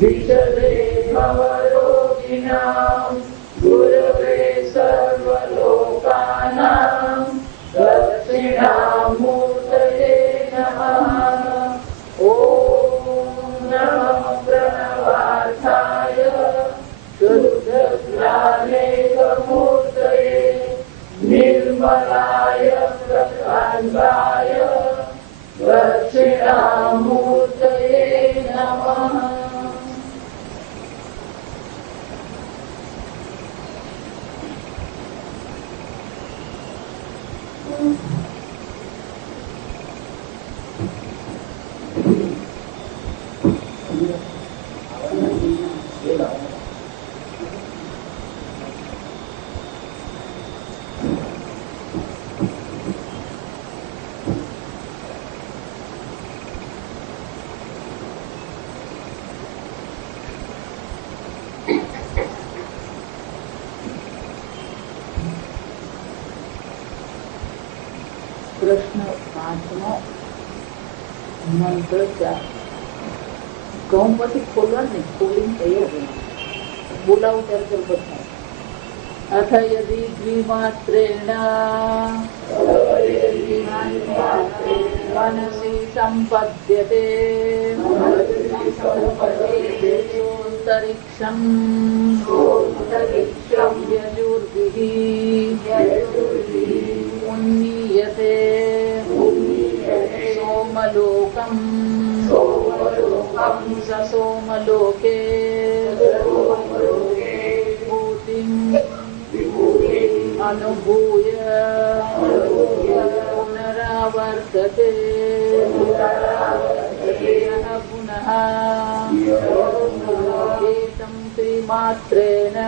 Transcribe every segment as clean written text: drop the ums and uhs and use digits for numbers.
विशदे भवरोगिणां गुरवे सर्वलोकानां दक्षिणामूर्तये नमः। ॐ नमः प्रणवार्थाय शुद्धज्ञानेकमूर्तये निर्मलाय प्रकाशाय दक्षिणामूर्तये नमः। પ્રશ્ન 5નો મંત્ર 4 ઘઉં પછી ખોલવાનું નહીં, ખોલીને તૈયાર બોલાવું ત્યારે બધા અથ યદિ દ્વિમાત્રેણ મનસી સંપદ્યતે સોંતરિક્ષં યજુર્ભિઃ ઉન્નીયતે સોમલોકં સસોમલોકે ભૂતિં અનુભૂય પુનરાવર્તતે પુનઃ એતં ત્રિમાત્રેણ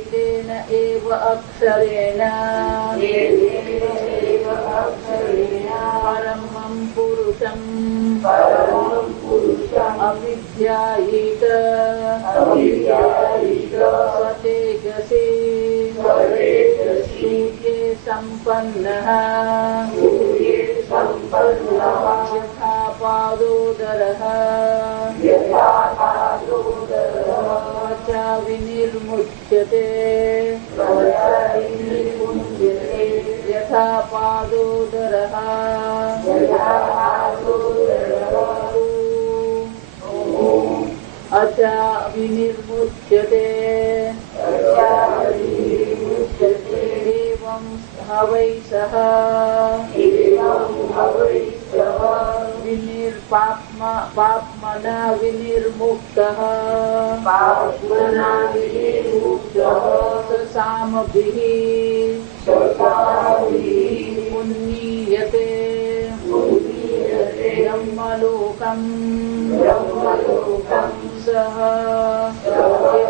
एतेन एव अक्षरेण परमं पुरुषं अभिध्यायेत सतेजसे सूर्ये सम्पन्नः यथा पादोदरः विनिर्मुच्यते यथा पादोदरः अचा विनिर्मुच्यते एवं हवै सः पाप्मना विनिर्मुक्तः सामभिः उन्नीयते ब्रह्मलोकं सः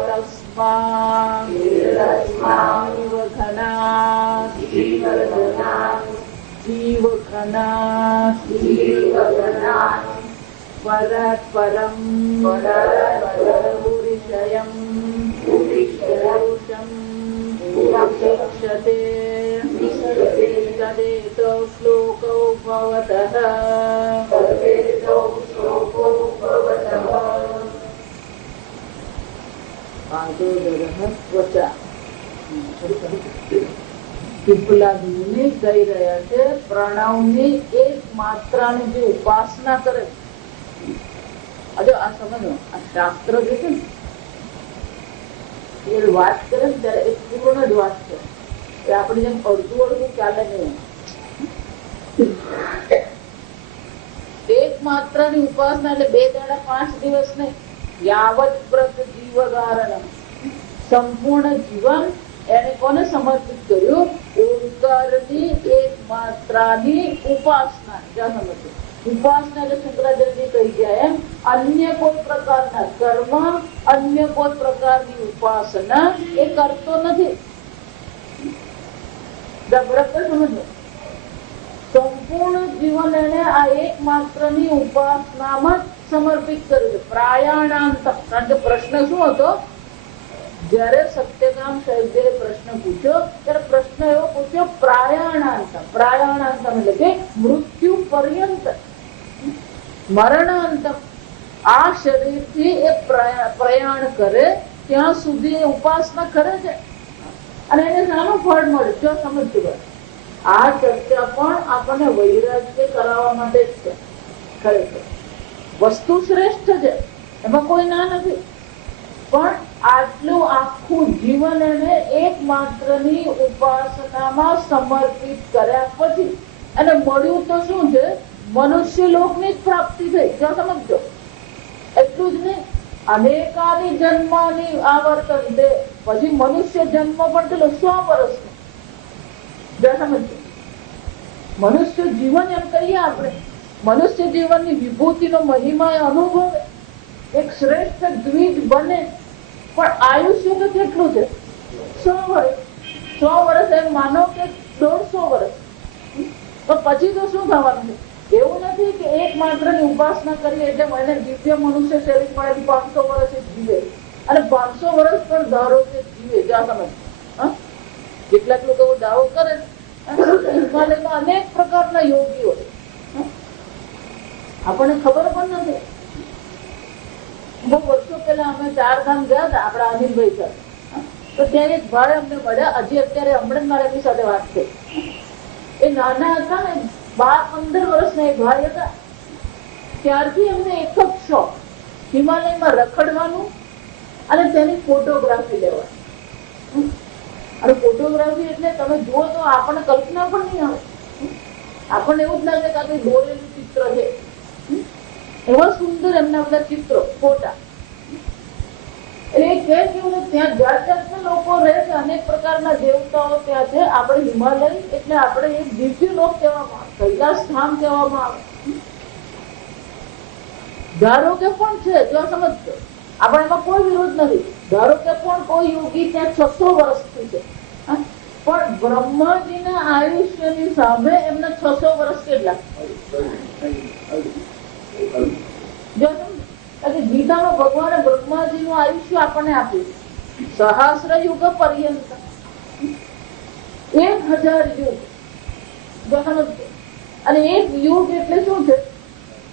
तस्मात् जीवघनात् परात्परं पुरुषयं पुरुषं शिक्षते तदेतो श्लोको भवतः पादोदरः त्वचा પીપલાદુને કહી રહ્યા છે પ્રણવની એક માત્રાની જે ઉપાસના કરે છે, આ સમજો, આ શાસ્ત્ર જે છે ને એ વાત કરે ને ત્યારે એક પૂર્ણ જ વાત છે, એ આપણે જેમ અડધું અડધું ચાલે નહીં. એક માત્રાની ઉપાસના એટલે 2 દાડા 5 દિવસ નહીં, યાવત પ્રત જીવધારણ સંપૂર્ણ જીવન એને કોને સમર્પિત કર્યું? ઓંકારની એક માત્રાની ઉપાસના. ઉપાસના એટલે શંકરાચાર્ય કહી ગયા એમ અન્ય કોઈ પ્રકારના કર્મ, અન્ય કોઈ પ્રકારની ઉપાસના એ કરતો નથી. બરાબર સમજો, સંપૂર્ણ જીવન એને આ એક માત્રની ઉપાસનામાં સમર્પિત કર્યું છે. પ્રાયાણાંત, કારણ કે પ્રશ્ન શું હતો? જ્યારે સત્યકામ સાહેબે પ્રશ્ન પૂછ્યો ત્યારે પ્રશ્ન એવો પૂછ્યો પ્રાયાણાંતમ એટલે કે મૃત્યુ પર્યંત મરણાંતમ આ શરીરથી એ પ્રયાણ કરે ત્યાં સુધી એ ઉપાસના કરે છે અને એને નાનું ફળ મળે. જો સમજજો, આ ચર્ચા પણ આપણને વૈરાગ્ય કરાવવા માટે જ છે. ખરેખર વસ્તુ શ્રેષ્ઠ છે, એમાં કોઈ ના નથી, પણ આટલું આખું જીવન એને એકમાત્રની ઉપાસનામાં સમર્પિત કર્યા પછી અને મળ્યું તો શું છે? મનુષ્ય લોકની જ પ્રાપ્તિ થઈ. જો સમજો, એટલું જ નહીં, અનેકાની જન્મની આવર્તન દે પછી મનુષ્ય જન્મ પણ પેલો 100 વર્ષનો. જો સમજો, મનુષ્ય જીવન એમ કહીએ આપણે, મનુષ્ય જીવનની વિભૂતિનો મહિમા અનુભવે, એક શ્રેષ્ઠ દ્વિજ બને, પણ આયુષ્ય તો કેટલું છે? 100 વર્ષ. 100 વર્ષ એમ માનો કે 150 વર્ષ. તો પછી તો શું થવાનું છે? એવું નથી કે એક માત્ર ની ઉપાસના કરીએ એટલે મને દિવ્ય મનુષ્ય શરીર મળે 500 વર્ષ જીવે અને 500 વર્ષ પણ ધારો કે જીવે. જ્યાં સમજ, કેટલાક લોકો એવો દાવો કરે, હિમાલયમાં અનેક પ્રકારના યોગીઓ, આપણને ખબર પણ નથી. બહુ વર્ષો પહેલા અમે 4 ધામ ગયા હતા આપડા અનિલભાઈ સર, તો ત્યાં એક ભાઈ અમને મળ્યા. હજી અત્યારે હમણાં મારે એમની સાથે વાત થઈ. એ નાના હતા ને, 12-15 વર્ષના એક ભાઈ હતા. ત્યારથી એમને એક જ શોખ, હિમાલયમાં રખડવાનું અને તેની ફોટોગ્રાફી લેવાની. અને ફોટોગ્રાફી એટલે તમે જુઓ તો આપણને કલ્પના પણ નહીં આવે. આપણને એવું જ લાગે કે આ કઈ દોરેલું ચિત્ર છે. એવા સુંદર એમના બધા ચિત્રો, ફોટા. એટલે એ કહે કે ત્યાં જાત જાતના લોકો રહે છે, અનેક પ્રકારના દેવતાઓ ત્યાં છે. આપણે હિમાલય એટલે આપણે એક દિવ્ય લોક કહેવામાં આવે, કૈલાસ ધામ કહેવામાં આવે. ધારો કે પણ છે, જો સમજજો, આપણે એમાં કોઈ વિરોધ નથી. ધારો કે પણ કોઈ યોગી ત્યાં 600 વર્ષથી છે, પણ બ્રહ્માજીના આયુષ્યની સામે એમના 600 વર્ષ કેટલા? ગીતામાં ભગવાને બ્રહ્માજીનું આયુષ્ય આપણને આપ્યું સહસ્ર યુગ પર્યંત, 1000 યુગ. અને એક યુગ એટલે શું છે?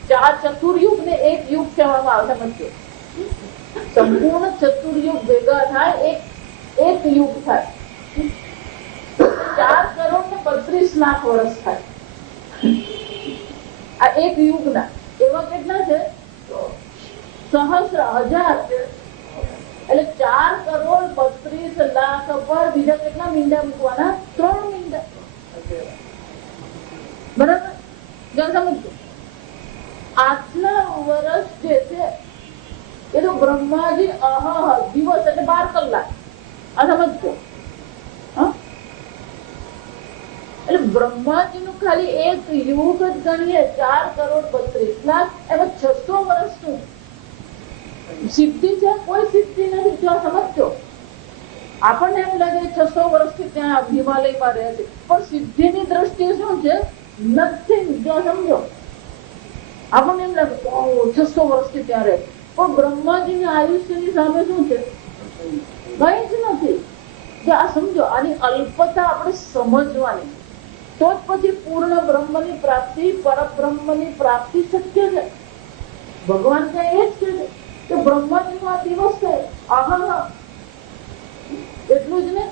4 ચતુર્યુગ ને એક યુગ કહેવામાં આવે. સમજો, સંપૂર્ણ ચતુર્યુગ ભેગા થાય એક યુગ થાય. 4 કરોડ ને 32 લાખ વર્ષ થાય આ એક યુગના. એવા કેટલા છે? સહસ્ર, 1000. એટલે 4 કરોડ 32 લાખ પર બીજા કેટલા મીંડા મૂકવાના? 3 મીંડા. બરાબર? સમજો, આટલા વર્ષ જે છે એ તો બ્રહ્માજી દિવસ એટલે 12 કલાક. આ સમજો, એટલે બ્રહ્માજી નું ખાલી એક યુગ જ ગણીએ 4 કરોડ 32 લાખ, એમાં 600 વર્ષ શું સિદ્ધિ છે? કોઈ સિદ્ધિ નથી. જો સમજો, આપણને એમ લાગે 600 વર્ષથી ત્યાં હિમાલયમાં રહે છે, પણ સિદ્ધિની દ્રષ્ટિએ શું છે? નથિંગ. જો સમજો, આપણને એમ લાગે 600 વર્ષથી ત્યાં રહે, પણ બ્રહ્માજીના આયુષ્યની સામે શું છે? કઈ જ નથી. જો આ સમજો, આની અલ્પતા આપણે સમજવાની, તો જ પછી પૂર્ણ બ્રહ્મની પ્રાપ્તિ, પરબ્રહ્મની પ્રાપ્તિ શક્ય છે. ભગવાન ત્યાં એ જ કહે છે કે બ્રહ્માજીનો આ દિવસ છે. એટલું જ ને,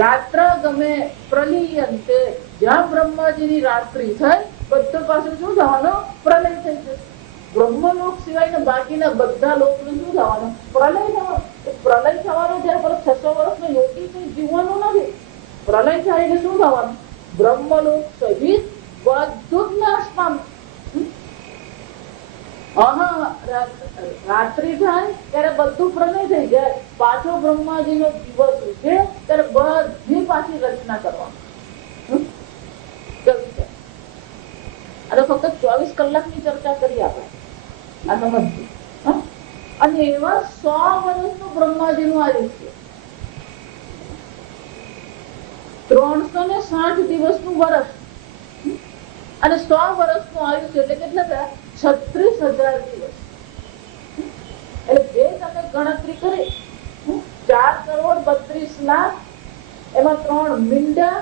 રાત્ર ગમે પ્રલિયંતે, જ્યાં બ્રહ્માજીની રાત્રિ થાય બધા પાસે શું થવાનો? પ્રલય થઈ જશે. બ્રહ્મલોક સિવાયના બાકીના બધા લોકને શું થવાનું? પ્રલય થવાનો. પ્રલય થવાનો જયારે પરત 600 વર્ષનો યોગી કઈ જીવવાનું નથી. પ્રલય થાય એટલે શું થવાનું? બ્રહ્મલોક સહિત બધું જ નાશ પામે. રાત્રિ થાય ત્યારે બધું પ્રલય થઈ જાય, પાછો બ્રહ્માજીનો દિવસ ઉઠે ત્યારે બધી પાછી રચના કરવાની. અને ફક્ત 24 કલાકની ચર્ચા કરી આપણે, આ સમજજો. અને એવા 100 વર્ષનું બ્રહ્માજીનું આયુષ્ય, 360 દિવસનું વર્ષ અને 100 વર્ષનું આયુષ્ય એટલે કેટલા થયા? 36,000 દિવસ. એટલે જે તમે ગણતરી કરી 4,32,00,000 એમાં 3 મીંડા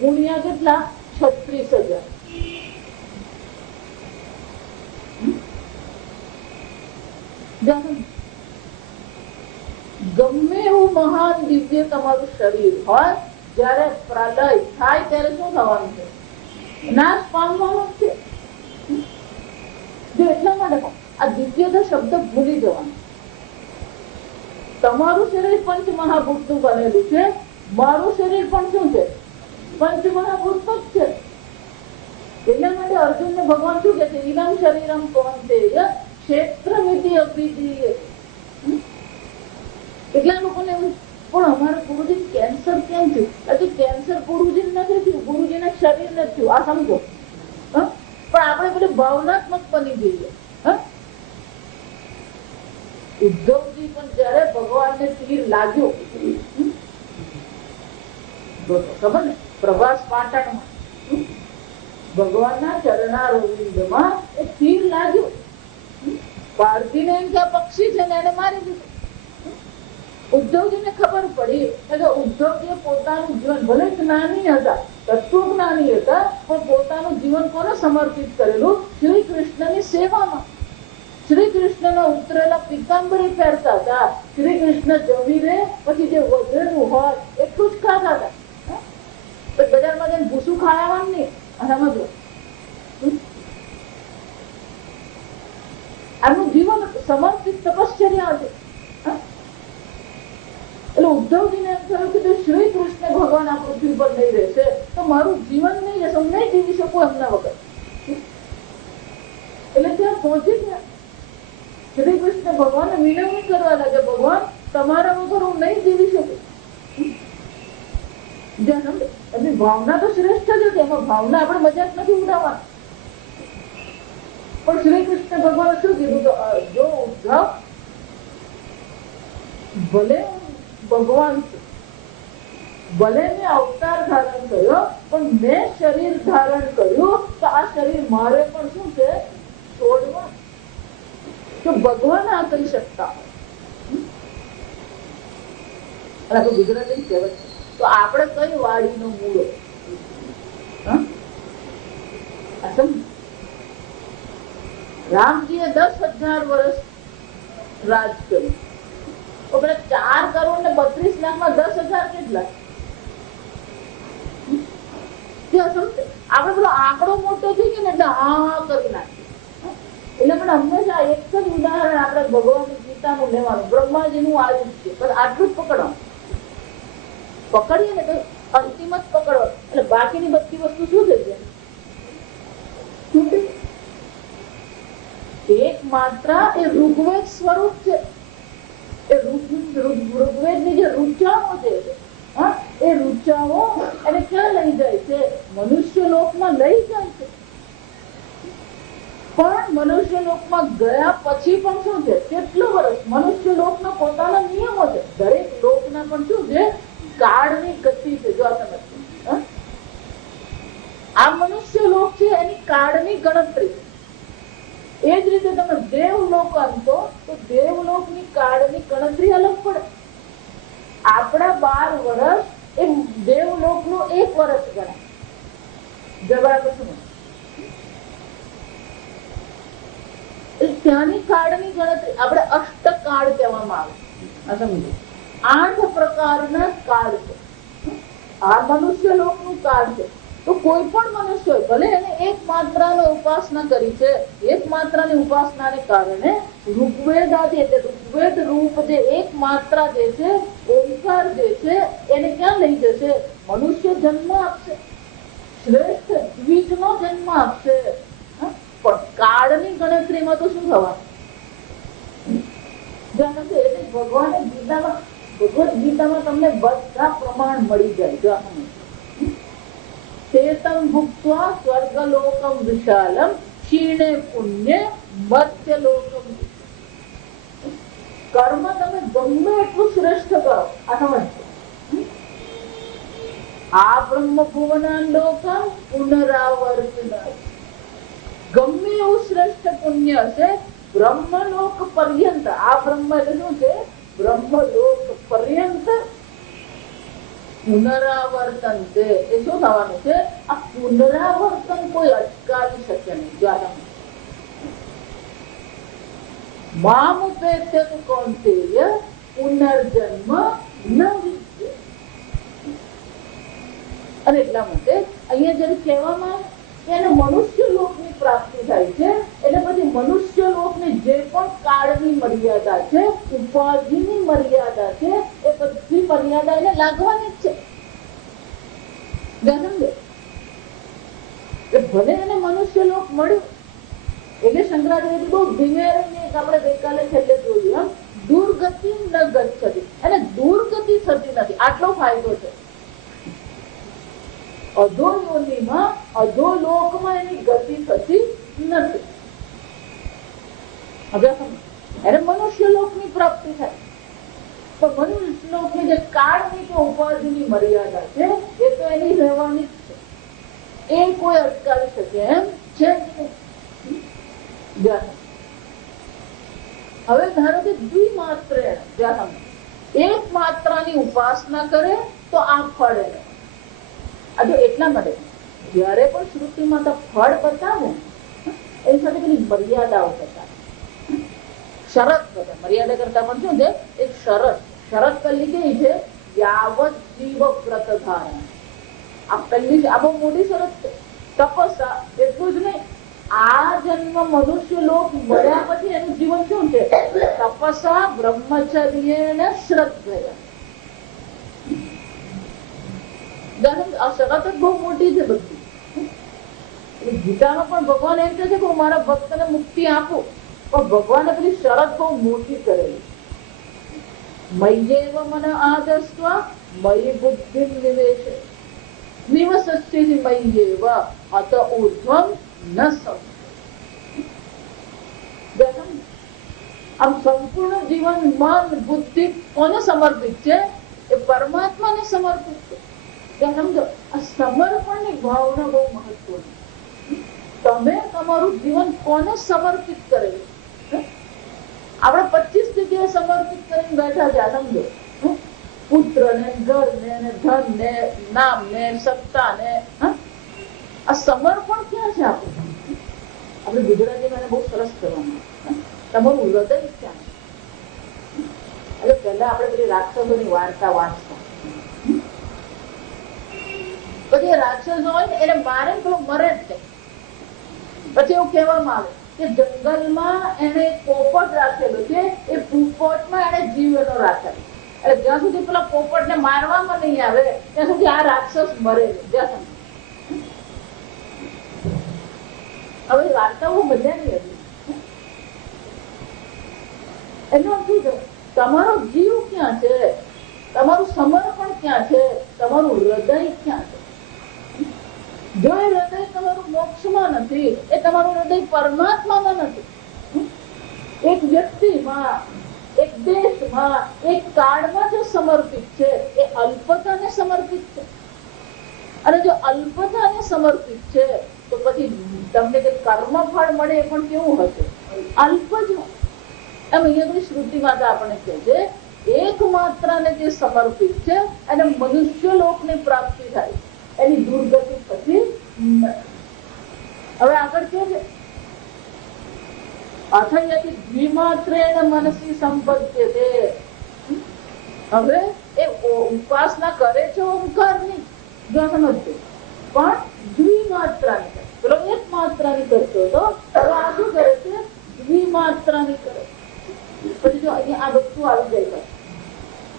ગુણ્યા કેટલા 36,000. ગમે એવું મહાન દિવ્ય તમારું શરીર હોય, જયારે પ્રલય થાય ત્યારે શું થવાનું છે? નાશ પામવાનું છે. જો એટલા માટે આ દિવ્યતા શબ્દ ભૂલી જવાનું. તમારું શરીર પંચ મહાભૂતનું બનેલું છે, મારું શરીર પણ શું છે? પંચ મહાભૂતનું જ છે. એટલા માટે અર્જુનને ભગવાન શું કહે છે? ઇદમ શરીરમ કૌંતેય ક્ષેત્રમિતિ અભિધીયતે. કેટલા લોકોને એવું, પણ અમારા ગુરુજી કેન્સર કેમ થયું? હજુ કેન્સર ગુરુજી નથી થયું, ગુરુજીના શરીર નથી થયું. આ સમજો. પણ આપણે પેલી ભાવનાત્મક બની જઈએ. ઉદ્ધવજી પણ જયારે ભગવાનને તીર લાગ્યો, ખબર ને, પ્રભાસ પાટણમાં ભગવાનના ચરણારવિંદમાં એક તીર લાગ્યો. પાર્થીને એમ કે આ પક્ષી છે ને એને મારી દીધું. ઉદ્ધવજીને ખબર પડી કે ઉદ્ધવજીએ પોતાનું જીવન, ભલે જ્ઞાની હતા, તત્વજ્ઞાની હતા, પણ પોતાનું જીવન કોને સમર્પિત કરેલું? શ્રી કૃષ્ણની સેવામાં. શ્રી કૃષ્ણના ઉતરેલા પિતાંબરી પહેરતા હતા. શ્રી કૃષ્ણ જમીને પછી જે વધેલું હોય એટલું જ ખાતા હતા. બજારમાં જઈને ભૂસું ખાવાનું નહીં. સમજો, આનું જીવન સમર્પિત તપશ્ચર્યા છે. એટલે ઉદ્ધવજીને એમ થયું કે જો શ્રી કૃષ્ણ ભગવાન આ પૃથ્વી પર નહીં રહેશે તો મારું જીવન નહીં રહેશે, હું નહીં જીવી શકું એમના વગર. એટલે ત્યાં પહોંચી ગયા. શ્રી કૃષ્ણ ભગવાનને વિનવણી કરવા લાગે, ભગવાન તમારા વગર હું નહીં જીવી શકું. એની ભાવના તો શ્રેષ્ઠ જ હતી, એમાં ભાવના આપણે મજાક નથી ઉડાવવાની. પણ શ્રી કૃષ્ણ ભગવાને શું કીધું? જો ઉદ્ધવ, ભલે ભગવાન છે, ભલે મેં અવતાર ધારણ કર્યો, પણ મેં શરીર ધારણ કર્યું તો આ શરીર મારે પણ શું છે? છોડવા. તો ભગવાન આ કહી શકતા. આપણે ગુજરાતી કહેવાય તો આપણે કઈ વાડીનો મૂળો? રામજીએ 10,000 વર્ષ રાજ કર્યું. 4,32,00,000 10,000 કેટલા? આપણે પેલો આંકડો મોટો થઈ ગયો ને એટલે હા કરી નાખીએ. એટલે પણ હંમેશા એક જ ઉદાહરણ આપણે ભગવાન ગીતાનું લેવાનું. બ્રહ્માજીનું આવ્યું છે, પણ આટલું જ પકડવાનું. પકડીએ ને તો અંતિમ જ પકડો, એટલે બાકીની બધી વસ્તુ શું થઈ જાય? એક માત્રા એ ઋગ્વેદ સ્વરૂપ છે. એ ઋગ્વેદની જે ઋચાઓ છે, એ ઋચાઓ એને ક્યાં લઈ જાય છે? મનુષ્ય લોકમાં લઈ જાય છે. પણ મનુષ્ય લોકમાં ગયા પછી પણ શું છે? કેટલું વર્ષ? મનુષ્ય લોકના પોતાના નિયમો છે. દરેક લોકના પણ શું છે? કાળની ગતિ છે. જો તમે આ મનુષ્ય લોક છે એની કાળની ગણતરી. એ જ રીતે તમે દેવલોક આનતો તો દેવલોકની કાળની ગણતરી અલગ પડે. આપણા 12 વર્ષ એ દેવલોકનું 1 વર્ષ ગણાય. જવાબ શું? ત્યાંની કાળની ગણતરી આપણે અષ્ટકાળ કહેવામાં આવે. સમજો, 8 પ્રકારના કાળ છે. આ મનુષ્ય લોકનું કાળ છે. તો કોઈ પણ મનુષ્ય ભલે એને એક માત્રાનો ઉપાસના કરી છે, એક માત્રાની ઉપાસનાને કારણે ઋગ્વેદ આદિ એટલે ઋગ્વેદ રૂપ જે એક માત્રા જે છે, ઓમકાર જે છે, એને ક્યાં લઈ જશે? મનુષ્ય જન્મ આપશે, શ્રેષ્ઠ દ્વિજનો જન્મ આપશે. પણ કાળની ગણતરીમાં તો શું થવાનું? એટલે ભગવાને ગીતામાં, ભગવદ ગીતામાં તમને બધા પ્રમાણ મળી જાય. ચેતમ ભુક્ત્વા સ્વર્ગલોકમ વિશાલમ ક્ષીણે પુણ્ય મર્ત્યલોકમ. કર્મ તમે ગમે એટલું શ્રેષ્ઠ કરો, આ સમજજો. આ બ્રહ્મ ભુવનાન લોકમ પુનરાવર્તન. ગમે એવું શ્રેષ્ઠ પુણ્ય હશે બ્રહ્મલોક પર્યંત. આ બ્રહ્મ એટલે શું છે? બ્રહ્મલોક પર્યંત પુનરાવર્તન છે. એ શું થવાનું છે? આ પુનરાવર્તન કોઈ અટકાવી શકે નહીં. દ્વારા મામુપેત્ય કૌંતેય પુનર્જન્મ ન વિદ્યતે. અને એટલા માટે અહીંયા જયારે કહેવામાં આવે એને મનુષ્ય લોકની પ્રાપ્તિ થાય છે, એટલે પછી મનુષ્ય લોકની જે પણ કાળની મર્યાદા છે, ઉપાધિની મર્યાદા છે, એ બધી મર્યાદા એને લાગવાની જ છે. ભલે એને મનુષ્ય લોક મળ્યું એટલે શંકરાચાર્ય બહુ ધીમે રહીને આપણે ગઈકાલે છેલ્લે જોયું, દુર્ગતિ ન ગચ્છતિ, અને દુર્ગતિ થતી નથી. આટલો ફાયદો છે. અધોયોનીમાં અધોલોકમાં એની ગતિ થતી નથી. એને મનુષ્ય લોકની પ્રાપ્તિ થાય, પણ મનુષ્ય લોકની જે કાળની કે ઉપાધિની મર્યાદા છે એ તો એની રહેવાની જ છે. એ કોઈ અટકાવી શકે એમ છે. હવે ધારો કે દ્વિમાત્ર એક માત્રાની ઉપાસના કરે તો આ ફળ એને. એટલા માટે જયારે પણ શ્રુતિમાં તો ફળ બતાવે એની સાથે પેલી મર્યાદાઓ બતાવે, શરત બતાવે. મર્યાદા કરતા પણ શું છે? એક શરત પહેલી કેવી છે? યાવત જીવ વ્રત ધારણ. આ પહેલી આ બહુ મોટી શરત છે. તપસ્યા એટલું જ નહીં, આ જન્મ મનુષ્ય લોક મળ્યા પછી એનું જીવન શું છે? તપસ્યા બ્રહ્મચર્ય ને શ્રદ્ધા. આ શરત જ બહુ મોટી છે બધી. ગીતામાં પણ ભગવાન એમ કહે છે કે હું મારા ભક્તને મુક્તિ આપું, પણ ભગવાને પેલી શરત બહુ મોટી કરેલી. મય્યેવ મન આદસ્વ મયી બુદ્ધિ નિવેશ નિવસસ્યસી મય્યેવ અત ઊર્ધ્વં ન સંશય. આમ સંપૂર્ણ જીવન મન બુદ્ધિ કોને સમર્પિત છે? એ પરમાત્માને સમર્પિત છે. સમજો, આ સમર્પણની ભાવના બહુ મહત્વની. તમે તમારું જીવન કોને સમર્પિત કરેલું? આપણે 25 જગ્યાએ સમર્પિત કરીને બેઠા છે. સમજો, પુત્ર ને, ઘર ને, ધન ને, નામ ને, સત્તા ને. આ સમર્પણ ક્યાં છે આપણું? આપણે ગુજરાતીમાં બહુ સરસ કરવાનું, તમારું હૃદય ક્યાં છે? એટલે પહેલા આપણે પેલી રાક્ષસોની વાર્તા વાંચતા, પછી રાક્ષસ હોય ને એને મારે તો મરે જ છે. પછી એવું કહેવામાં આવે કે જંગલમાં એને પોપટ રાખેલો છે, એ પોપટમાં એને જીવેલો રાખેલો. એટલે જ્યાં સુધી પેલા પોપટને મારવામાં નહીં આવે ત્યાં સુધી આ રાક્ષસ મરે. હવે વાર્તાઓ મજાની હતી. એનો શું છે? તમારો જીવ ક્યાં છે? તમારું સમર્પણ ક્યાં છે? તમારું હૃદય ક્યાં છે? જો એ હૃદય તમારું મોક્ષમાં નથી, એ તમારું હૃદય પરમાત્મામાં નથી. એક વ્યક્તિમાં, એક દેશમાં, એક કાળમાં જો સમર્પિત છે એ અલ્પતાને સમર્પિત છે. અને જો અલ્પતાને સમર્પિત છે તો પછી તમને જે કર્મ ફળ મળે એ પણ કેવું હશે? અલ્પ જ. એમ અહીંયા શ્રુતિમાં તો આપણે કહે છે એક માત્રાને જે સમર્પિત છે એને મનુષ્ય લોકની પ્રાપ્તિ થાય, એની દુર્ગતિ થતી નથી. હવે આગળ કે છે અથયતિ દ્વિમાત્રેણ મનસી સંપદ્યતે. હવે એ ઉપાસના કરે છે ઓમકારની, જો સમજજો, પણ દ્વિમાત્રાની કરે. પેલો એક માત્રાની કરતો હતો, હવે આ શું કરે છે? દ્વિમાત્રાની કરે. પછી જો અહીંયા આ વસ્તુ આવી જાય,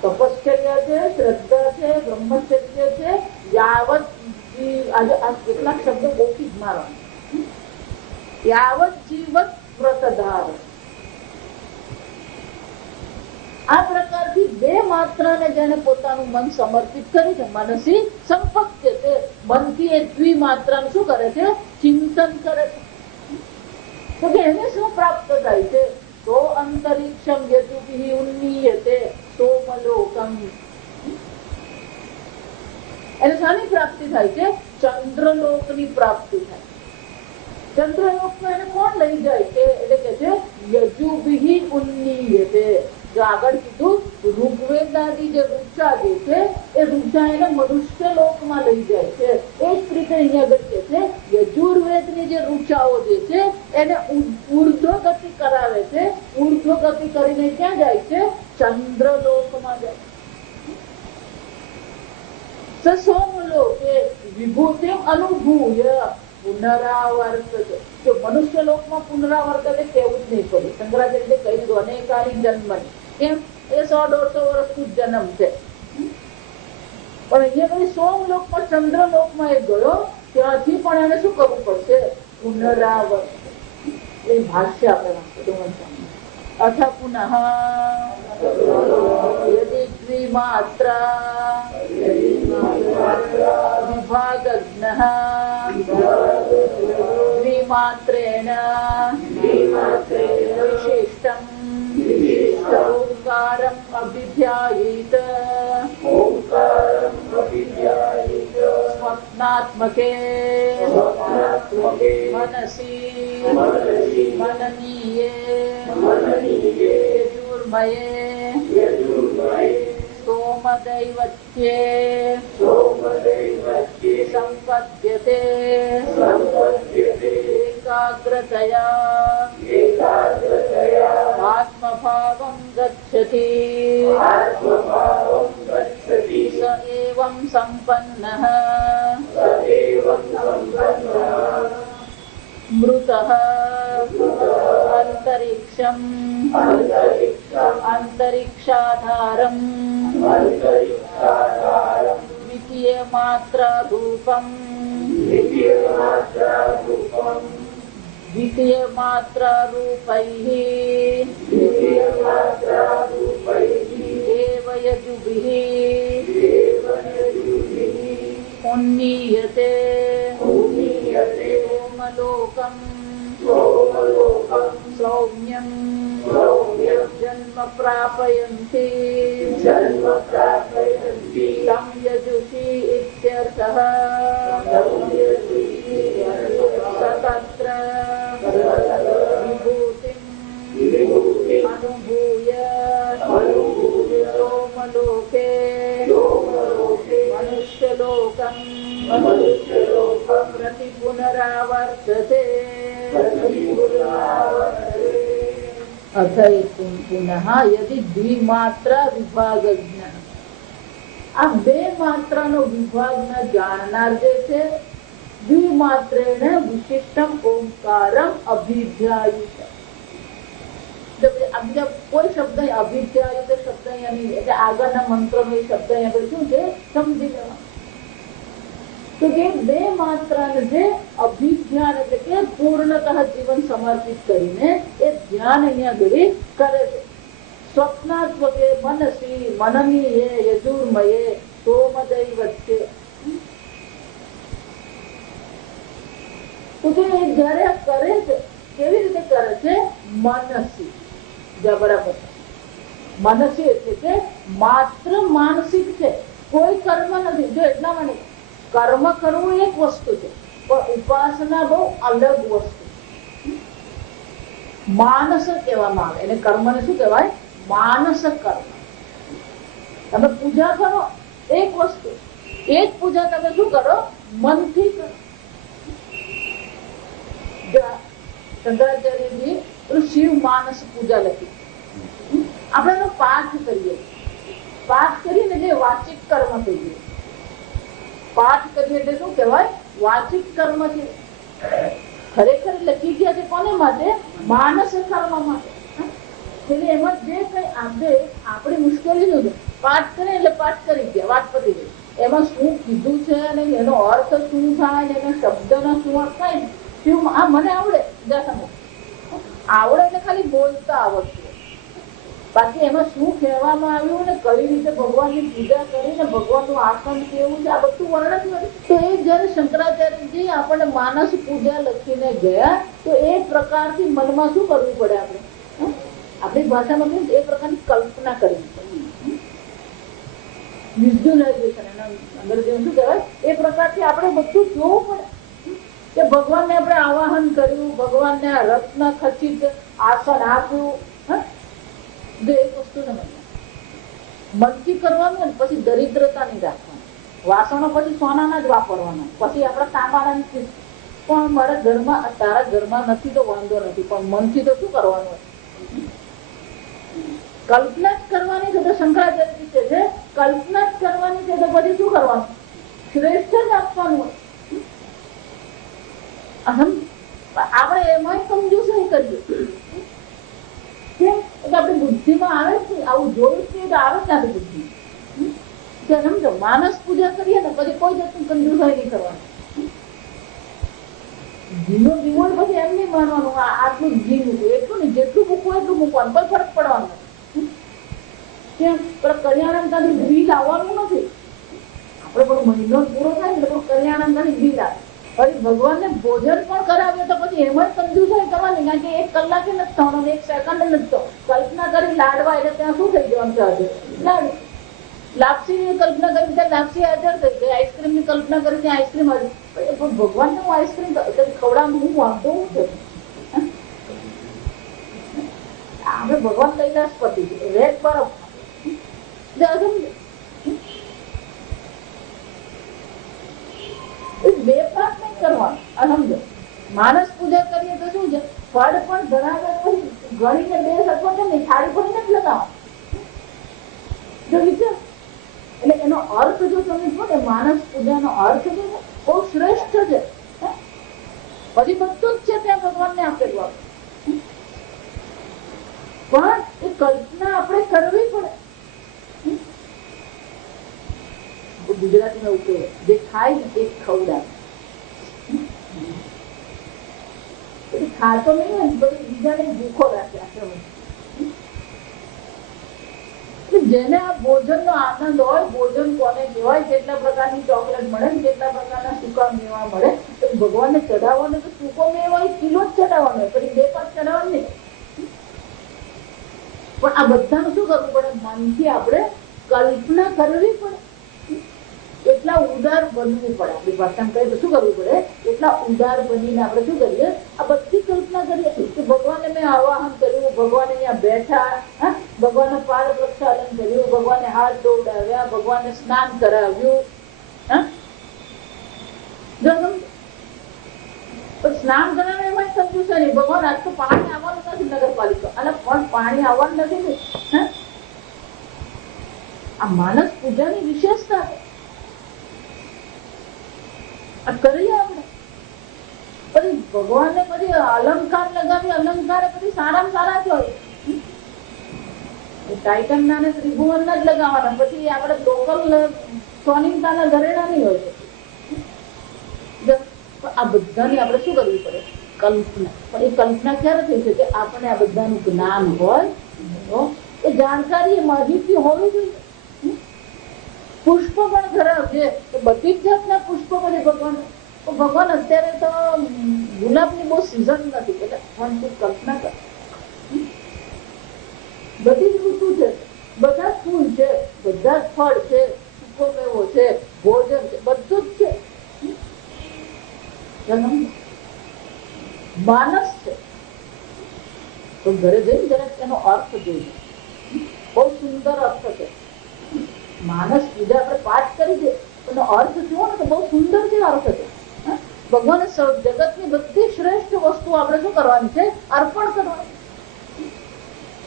તપશ્ચર્યા છે, શ્રદ્ધા છે, બ્રહ્મચર્ય છે, યાવત આજે આ કેટલાક શબ્દો ગોખી જ મારવા. યાવત જીવત વ્રતધાર. આ પ્રકારથી બે માત્રાને જેને પોતાનું મન સમર્પિત કર્યું છે, મનસી સંપત્તિ છે, મનથી એ દ્વિમાત્રાનું શું કરે છે? ચિંતન કરે છે. તો કે એને શું પ્રાપ્ત થાય છે? તો અંતરિક્ષમ યજુભિ ઉન્નીયતે સોમલોકમ. એને શાની પ્રાપ્તિ થાય છે? ચંદ્રલોકની પ્રાપ્તિ થાય. ચંદ્રલોકમાં એને કોણ લઈ જાય છે? એટલે કે છે યજુભિ ઉન્નીયતે. જો આગળ કીધું ઋગ્વેદાદી જે વૃક્ષા જે છે એ વૃક્ષા એને મનુષ્ય લોકમાં લઈ જાય છે. એ જ રીતે અહીંયા આગળ કે છે યજુર્વેદની જે વૃક્ષાઓ જે છે એને ઉર્ધ્વગતિ કરાવે છે. ઉર્ધ્વગતિ કરીને ક્યાં જાય છે? ચંદ્રલોકમાં જાય. સોમલોકે વિભૂતિ અનુભૂય પુનરાવર્તતે. જો મનુષ્ય લોકમાં પુનરાવર્તતે કેવું જ નહીં પડે. શંકરાચાર્ય કહી દીધું અનેકાની જન્મની. કેમ? એ 100-150 વર્ષનું જન્મ છે. પણ અહીંયા કઈ સોમલોકમાં ચંદ્રલોકમાં એ ગયો ત્યાંથી પણ એને શું કરવું પડશે? પુનરાવર્ત. એ ભાષ્ય આપણે અથ પુનઃ યદિ દ્વિમાત્રા વિભાગજ્ઞઃ દ્વિમાત્રેણ વિશિષ્ટં ઓંકારમ અભિધ્યાયેત સ્વપ્નાત્મકે મનસી મનનીયે યજુર્મયે સોમદૈવત્યે સંપદ્યતે એકાગ્રતયા આત્મભાવં ગચ્છતિ સ એવં સંપન્નઃ મૃતઃ અંતરિક્ષમ અંતરિક્ષાધારમ દ્વિતીય માત્ર રૂપમ દ્વિતીય માત્ર રૂપૈઃ એવ યજુભિઃ ઉન્નીયતે સોમલોકમ સૌમ્યમ જન્મ પ્રાપયન્તિ तं यजुषि इत्यर्थः तत्र विभूतिम् अनुभूय सोमलोके मनुष्यलोकं प्रति पुनरावर्तते. अथ पुनः यदि द्विमात्रा विभागज्ञ. આ બે માત્રાનો વિભાગના જાણનાર જે છે દ્વિમાત્રેણ વિશિષ્ટમ ઓંકારમ અભિધ્યાયિત. બીજા કોઈ શબ્દ અભિધ્યાયિત શબ્દ અહીંયા નહીં, એટલે આગળના મંત્રનો એ શબ્દ અહીંયા શું છે સમજી લેવા. તો કે બે માત્રાને જે અભિધ્યાન એટલે કે પૂર્ણતઃ જીવન સમર્પિત કરીને એ ધ્યાન અહીંયા આગળ કરે છે. સ્વપ્નાત્મકે મનસી મનનીયે યજુર્મયે સોમદૈવત્યે. તો કે જયારે કરે છે કેવી રીતે કરે છે? મનસી. બરાબર. મનસી એટલે કે માત્ર માનસિક છે, કોઈ કર્મ નથી. જો એટલા માટે કર્મ કરવું એક વસ્તુ છે, પણ ઉપાસના બહુ અલગ વસ્તુ. માનસ કહેવામાં આવે એને. કર્મને શું કહેવાય? માનસ કર્મ. તમે પૂજા કરો એક વસ્તુ, એ જ પૂજા તમે શું કરો? મનથી કરો. શંકરાચાર્યજી શિવ માનસ પૂજા લખી. આપણે એનો પાઠ કરીએ. પાઠ કરીને જે વાચિક કર્મ કહીએ. પાઠ કરીએ એટલે શું કહેવાય? વાચિક કર્મ છે. ખરેખર લખી ગયા છે કોને માટે? માનસ કર્મ માટે. એટલે એમાં જે કઈ આપણી મુશ્કેલી શું છે? પાઠ કરે એટલે પાઠ કરી ગયા, વાત પતી ગઈ. એમાં શું કીધું છે અને એનો અર્થ શું થાય, એનો શબ્દનો શું અર્થ થાય, આ મને આવડે આવડે એટલે ખાલી બોલતા આવડતું. બાકી એમાં શું કહેવામાં આવ્યું ને કઈ રીતે ભગવાનની પૂજા કરીને ભગવાનનું આસન કેવું છે આ બધું વર્ણન કર્યું. તો એ જયારે શંકરાચાર્યજી આપણને માનસ પૂજા લખીને ગયા તો એ પ્રકારથી મનમાં શું કરવું પડે? આપણે આપણી ભાષામાં એ પ્રકારની કલ્પના કરવી પડે. વિઝ્યુલાઇઝેશન એના અંગ્રેજીમાં શું કહેવાય? એ પ્રકારથી આપણે બધું જોવું પડે કે ભગવાનને આપણે આવાહન કર્યું, ભગવાનને રત્ન ખચિત આસન આપ્યું, જો એક વસ્તુ મનથી કરવાનું ને પછી દરિદ્રતા નહીં રાખવાની. વાસણો પછી સોનાના જ વાપરવાના, પછી આપણા તાંબાના નથી. પણ મારા ઘરમાં, તારા ઘરમાં નથી તો વાંધો નથી, પણ મનથી તો શું કરવાનું? કલ્પના જ કરવાની છે. તો શંકરાચાર્ય કહે છે કલ્પના જ કરવાની છે તો પછી શું કરવાનું? શ્રેષ્ઠ જ આપવાનું. આપણે એમાં કંજૂસાઈ કરીએ. આપણી બુદ્ધિમાં આવે જ નહીં, આવું જોયું જ નહીં તો આવે ક્યાંથી બુદ્ધિ? સમજો, માનસ પૂજા કરીએ ને પછી કોઈ જાતની કંજૂસાઈ નહીં કરવાની. ઘીનો દીવો પછી એમ નહીં માનવાનું આટલું ઘી મૂકવું, એટલું નહીં, જેટલું મૂકવું એટલું મૂકવાનું, કોઈ ફરક પડવાનો નથી. કેમ? કલ્યાણકારી બિલ આવવાનું નથી. આપણે પણ મહિનો પૂરો થાય ને તો કલ્યાણકારી બિલ આવે. પછી ભગવાનને ભોજન પણ કરાવે તો પછી એમાં કંજૂસાઈ કરવાની, કારણ કે 1 કલાકે નથી થવાનો, 1 સેકન્ડ નથી થવાનો. કલ્પના કરી લાડવા એટલે ત્યાં શું થઈ જવાનું છે? લાડુ. લાપસી ની કલ્પના કરી ત્યાં લાપસી હાજર થઈ ગઈ, આઈસ્ક્રીમ ની કલ્પના કરી ત્યાં આઈસ્ક્રીમ હાજર. ભગવાનને હું આઈસ્ક્રીમ ખવડાવું, હું વાંધો હું છે? આપણે ભગવાન કૈલાસપતિ છે, રેત બરફ બે પાક નહીં કરવાનું. સમજો, માનસ પૂજા કરીએ તો શું છે? ફળ પણ ધરાવે પછી ગણીને 2 સત્વ નહીં, થાળી ભરીને જ લગાવવાનું. જો વિચાર, એટલે એનો અર્થ જો તમે જો ને, માનસ પૂજાનો અર્થ છે બહુ શ્રેષ્ઠ છે. પછી બધું જ છે ત્યાં ભગવાનને આપેલું. પણ એ કલ્પના આપણે કરવી પડે. ગુજરાતીમાં એવું કહે, જે ખાય ને એ ખવડાવે. ખાતો નહીં હોય ને પછી બીજાને ભૂખો રાખે. જેને આ ભોજનનો આનંદ હોય, ભોજન કોને કહેવાય, કેટલા પ્રકારની ચોકલેટ મળે, કેટલા પ્રકારના સૂકા મેવા મળે, તો ભગવાનને ચડાવવાનો તો સૂકો મેવા 1 કિલો જ ચડાવવાનો, પછી 2 પાક ચડાવવાનું નહીં. પણ આ બધાનું શું કરવું પડે? મનથી આપણે કલ્પના કરવી પડે. એટલા ઉદાર બનવું પડે. આપણી ભાષામાં કહીએ તો શું કરવું પડે? એટલા ઉદાર બનીને આપણે શું કરીએ? આ બધી કલ્પના કરીએ કે ભગવાનને મેં આવાહન કર્યું, ભગવાન અહીંયા બેઠા, ભગવાનને પાદ પ્રક્ષાલન કર્યું, ભગવાનને હાથ દોડાવ્યા, ભગવાનને સ્નાન કરાવ્યું. સ્નાન કરાવે એમાં સમજું નહીં. ભગવાન આજ તો પાણી આવવાનું નથી નગરપાલિકા, અને પણ પાણી આવવાનું નથી. આ માનસ પૂજાની વિશેષતા કરીએ આપણે. પછી ભગવાનને પછી અલંકાર લગાવી, અલંકાર પછી સારામાં સારા જ હોય. ટાઇટનના ને ત્રિભુવનના જ લગાવવાના, પછી આપણે લોકલ સોનીમતાના ઘરેણા નહીં હોય. આ બધાની આપણે શું કરવી પડે? કલ્પના. પણ એ કલ્પના ક્યારે થઈ શકે? આપણે આ બધાનું જ્ઞાન હોય, એ જાણકારી, એ માહિતી હોવી જોઈએ. પુષ્પ પણ ધરાવજે, બધી જ જાતના પુષ્પો પછી ભગવાન અત્યારે તો ગુલાબની બહુ સિઝન નથી, એટલે કલ્પના કર. બધી જ ઋતુ છે, બધા જ ફૂલ છે, બધા જ ફળ છે, સૂકો મેવો છે, ભોજન છે, બધું જ છે. માનસ છે તો ઘરે જઈને જરાક એનો અર્થ જોઈએ. બહુ સુંદર અર્થ છે. માનસ પૂજા આપણે પાઠ કરી દે, એનો અર્થ જુઓ ને તો બહુ સુંદર છે અર્થ છે. ભગવાને જગતની બધી શ્રેષ્ઠ વસ્તુ આપણે શું કરવાની છે? અર્પણ કરવાની.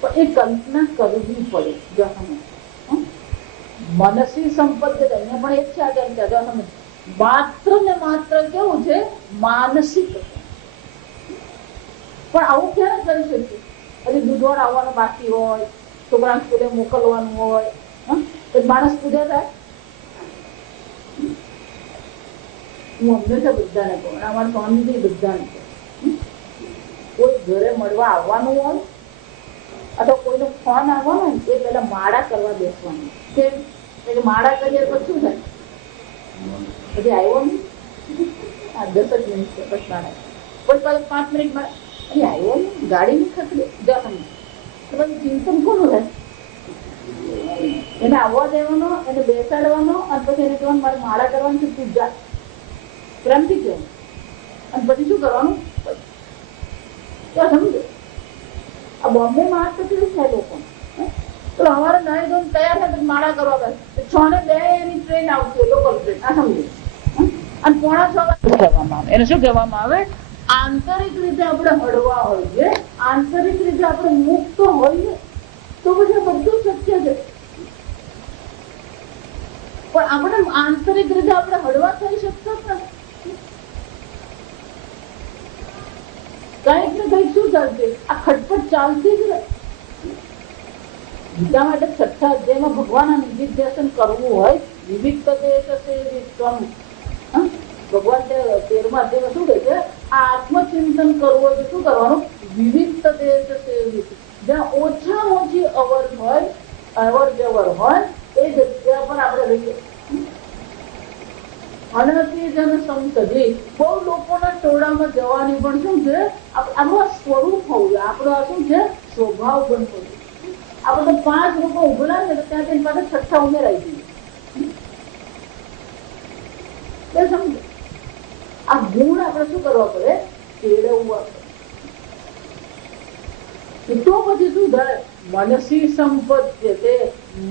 પણ એ કલ્પના કરવી પડે. મનસી સંપત્તિ અહીંયા પણ એ જ છે. આગળ માત્ર ને માત્ર કેવું છે? માનસિક. પણ આવું ક્યારે કરી શકીએ? હજી દૂધવાળ આવવાનું બાકી હોય, છોકરા સ્કૂલે મોકલવાનું હોય, માણસ પૂજા થાય. હું હંમેશા બધાને કહું, અમારા સ્વામીજી બધાને કહું, કોઈ ઘરે મળવા આવવાનું હોય અથવા કોઈનો ફોન આવવાનો હોય એ પેલા માળા કરવા બેસવાનું. કેમ? માળા કરીએ તો શું થાય? પછી આવ્યો નહીં, 10 જ મિનિટ છે, પછી માળા, પછી 5 મિનિટ માળા, અહીં આવ્યો નહીં, ગાડી નહીં ખતરી જવાનું. પછી ચિંતન કોનું થાય? એને આવવા દેવાનો, એને બેસાડવાનો, અને પછી એને કહેવાનું મારે માળા કરવાની છે, તું જા. પ્રેમથી કહેવાનું. અને પછી શું કરવાનું? સમજો, આ બોમ્બેમાં આ તકલીફ થાય લોકો. તો અમારે નાઈ ધોઈને તૈયાર થાય માળા કરવા બેસે 6 ને 2 એની ટ્રેન આવશે લોકલ ટ્રેન આ સમજો અને 5:45 કહેવામાં આવે. એને શું કહેવામાં આવે? આંતરિક રીતે આપણે હળવા હોઈએ, આંતરિક રીતે આપણે મુક્ત હોઈએ તો પછી બધું શક્ય છે. પણ આપણે આંતરિક રીતે આપણે હળવા થઈ શકતા જ નથી. કઈક ને કઈક શું ચાલશે? આ ખટપટ ચાલતી જ રહે. ગીતા માટે 6થા અધ્યાયમાં ભગવાનના નિધિધ્યાસન કરવું હોય વિવિધ દેશ ભગવાન 13મા અધ્યાયમાં શું કહે છે? આત્મચિંતન કરવું હોય તો શું કરવાનું? વિવિધ દેશ સેવિત, જ્યાં ઓછામાં ઓછી અવર જવર હોય એ જગ્યા પર આપણે રહીએ. અનતિજન સંસદી, બહુ લોકોના ટોળામાં જવાની પણ શું છે? આપણું સ્વરૂપ હોવું, આપણો આ શું છે? સ્વભાવ બનવો. આપણે તો 5 લોકો ઉભરા ને તો ત્યાં તેની પાસે 6 ઉમેરાઈ દઈએ. સમજો આ ગુણ આપણે શું કરવા પડે? કેળવવા પડે. તો પછી શું થાય? મનસી સંપત્તિ છે,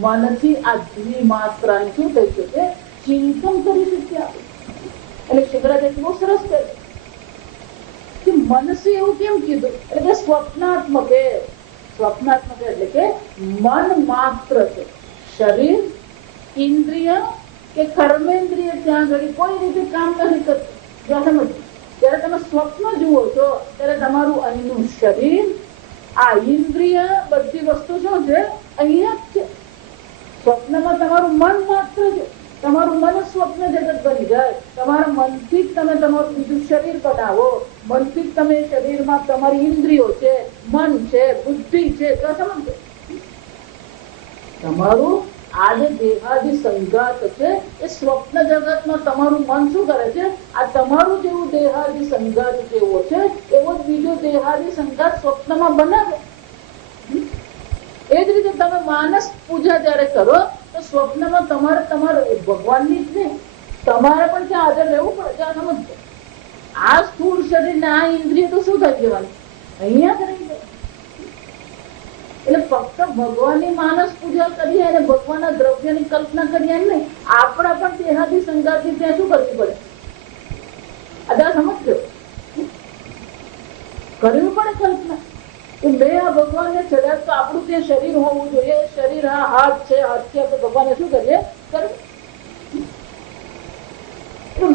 મનથી આ દ્વિમાત્રાની શું થઈ શકે? ચિંતન કરી શકીએ આપણે. એટલે શંકરાચાર્ય બહુ સરસ કહે કે મનસી એવું કેમ કીધું? એટલે કે સ્વપ્નાત્મક એટલે કે મન માત્ર છે. શરીર, ઇન્દ્રિય કે કર્મેન્દ્રિય ત્યાં આગળ કોઈ રીતે કામ નથી કરતું. જયારે તમે સ્વપ્ન જુઓ છો ત્યારે તમારું અહીંનું શરીર, આ ઇન્દ્રિય, બધી વસ્તુ શું છે? અહીંયા જ છે. સ્વપ્નમાં તમારું મન માત્ર છે. તમારું મન સ્વપ્ન જગત બની જાય. તમારા મનથી જ તમે તમારું બીજું શરીર બનાવો. મનથી જ તમે શરીરમાં તમારી ઇન્દ્રિયો છે, મન છે, બુદ્ધિ છે. તો સમજો તમારું આ જે દેહાદિ સંઘાત છે એ સ્વપ્ન જગતમાં તમારું મન શું કરે છે? આ તમારું જેવું દેહાદિ સંઘાત જેવો છે એવો જ બીજો દેહાદિ સંઘાત સ્વપ્નમાં બનાવે. એ જ રીતે તમે માનસ પૂજા જયારે કરો તો સ્વપ્નમાં તમારે ભગવાનની જ નહીં, તમારે પણ ત્યાં હાજર રહેવું પડે. ત્યાં સમજો આ સ્થૂળ શરીર ને આ ઇન્દ્રિય તો શું થઈ જવાનું? અહીંયા જ રહી જાય. એટલે ફક્ત ભગવાનની માનસ પૂજા કરીએ અને ભગવાનના દ્રવ્યની કલ્પના કરીએ નહીં, આપણા પણ દેહાદી સંગાથી ત્યાં શું કરવી પડે? અદા સમજો કરવી પડે કલ્પના કે મેં આ ભગવાનને ચડ્યા તો આપણું ત્યાં શરીર હોવું જોઈએ. શરીર આ હાથ છે, હાથથી આપણે ભગવાનને શું કરીએ?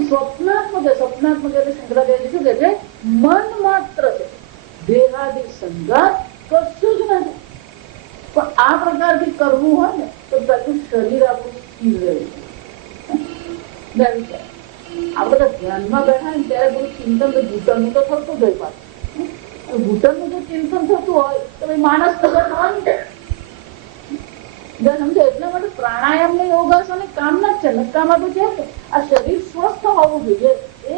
સ્વપ્નાત્મક એટલે શંકરાચાર્ય શું કહે છે? મન માત્ર છે, દેહાદી સંગાત કશું જ નથી. પણ આ પ્રકારથી કરવું હોય ને તો પેલું શરીર આપણું સ્થિર રહેવું. આપણે તો ધ્યાનમાં બેઠા ને ત્યારે બધું ચિંતન તો ઘૂંટણનું તો થતું જ હોય. પાછું ઘૂંટણનું જો ચિંતન થતું હોય તો માણસ કદર થવાની સમજો. એટલા માટે પ્રાણાયામ ને યોગાસન કામના જ છે. નકામાં તો છે આ શરીર સ્વસ્થ હોવું જોઈએ.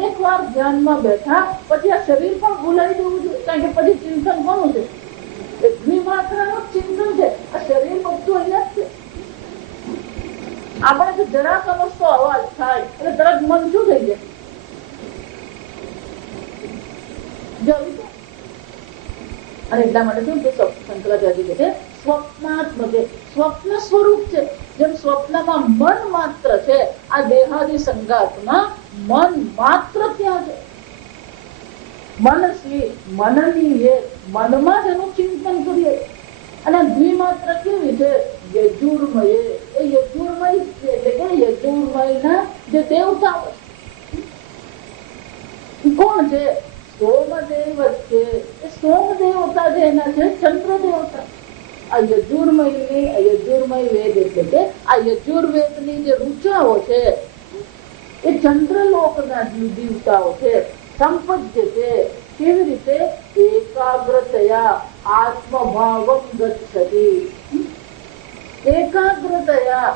એક વાર ધ્યાનમાં બેઠા પછી આ શરીર પણ ભૂલાઈ જવું જોઈએ. કારણ કે પછી ચિંતન કોનું છે? દ્વિમાત્રાનું ચિંતન છે. આ શરીર બધું અહીંયા જ છે. આપણે જરાક અવસ્થો અવાજ થાય એટલે તરત મન શું થઈ જાય? અને એટલા માટે શું શંકરાચાર્ય કહે છે? સ્વપ્નાત્મક, સ્વપ્ન સ્વરૂપ છે. જેમ સ્વપ્નમાં મન માત્ર છે, આ દેહાદી સંગાતમાં મન માત્ર ત્યાં છે. મનસી, મનની મનમાં જ એનું ચિંતન કરીએ. અને દ્વિમાત્ર કેવી છે? યજુર્મય. એ યજુર્મય એટલે કે યજુર્મયના જે દેવતાઓ કોણ છે? સોમદેવ છે. એ સોમ દેવતા જે એના છે ચંદ્ર દેવતા. આ યજુર્મય વેદ એટલે કે આ યજુર્વેદની જે ઋચાઓ છે એ ચંદ્રલોકના દેવતાઓ છે. સંપદ્ય છે. કેવી રીતે? એકાગ્રતયા આત્મભાવમ ગચ્છતિ. એકાગ્રતયા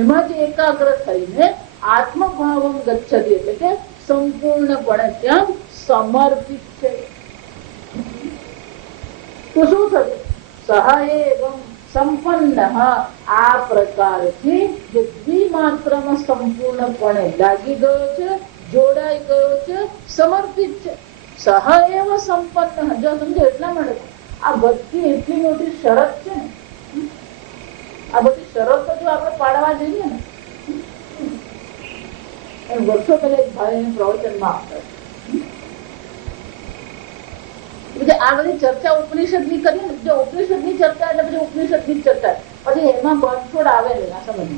એમાં જ એકાગ્ર થઈને આત્મભાવમ ગચ્છતિ એટલે કે સંપૂર્ણપણે ત્યાં સમર્પિત છે. તો શું થશે? સહાયમ સંપન્ન. આ પ્રકારથી જે દ્વિમાત્રામાં સંપૂર્ણપણે લાગી ગયો છે, જોડાઈ ગયો છે, સમર્પિત છે. સહાયમ સંપન્ન. જો સમજો એટલા માટે આ બધી એટલી મોટી શરત છે ને આ બધી શરતો જો આપણે પાડવા જઈએ ને, વર્ષો પહેલા એક ભાઈ પ્રવચનમાં આપતા, આ બધી ચર્ચા ઉપનિષદ ની કરીએ ને, જો ઉપનિષદ ની ચર્ચા એટલે પછી ઉપનિષદ ની ચર્ચા, પછી એમાં બંધછોડ આવે નહીં આ સમજ.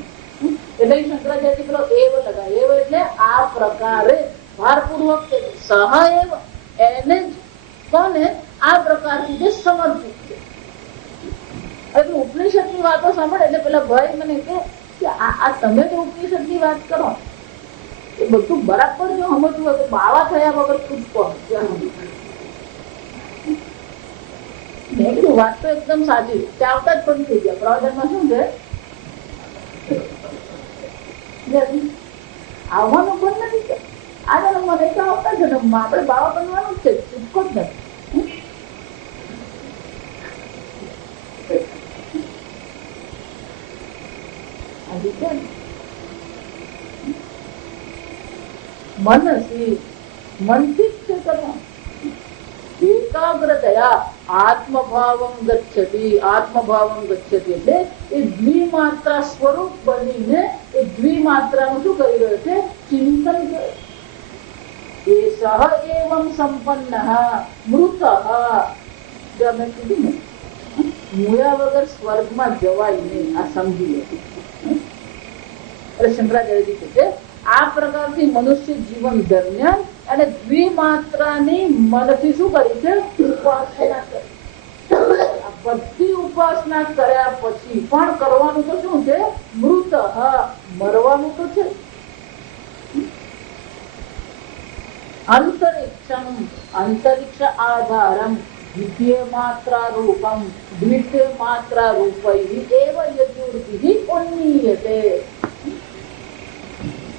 એટલે શંકરાચાર્ય પેલો એવ લગાવે, એવ એટલે આ પ્રકારે ભારપૂર્વક સહએવ, એને જ કોને આ પ્રકારથી જે સમર્પિત છે. એટલે ઉપનિષદ ની વાતો સાંભળે એટલે પેલા ભાઈ મને કે આ તમે જે ઉપનિષદ ની વાત કરો એ બધું બરાબર જો સમજવું હોય તો બાવા થયા વગર છૂટકો. મેં કીધું વાત તો એકદમ સાચી, ચાવતા જ પણ થઈ ગયા. પ્રવચનમાં શું છે, આવવાનું પણ નથી, આ જન્મમાં નહીં તો આવતા જન્મમાં આપણે બાવા બનવાનું જ છે, છૂટકો જ નથી. મનસી મનથી જ છે કરવાનું. એકાગ્રતયા આત્મભાવમ ગચ્છતિ, આત્મભાવમ ગચ્છતિ એટલે એ દ્વિમાત્રા સ્વરૂપ બનીને એ દ્વિમાત્રાનું શું કરી રહ્યો છે, ચિંતન કરે. એ સહ એવં સંપન્ન મૃત, મેં કીધું ને મૂળા વગર સ્વર્ગમાં જવાય નહીં, આ સમજી લે. એટલે શંકરાચાર્યજી કહે છે આ પ્રકારથી મનુષ્ય જીવન દરમિયાન અને દ્વિમાત્રાની મનથી શું કરી છે, ઉપાસના કરી. આ બધી ઉપાસના કર્યા પછી પણ કરવાનું તો શું છે, મૃત, મરવાનું તો છે. અંતરિક્ષમ, અંતરિક્ષ આધારમ દ્વિતીય માત્રા રૂપમ દ્વિતીય માત્રા રૂપૈ એવ યજુર્ભિઃ ઉન્નીયતે.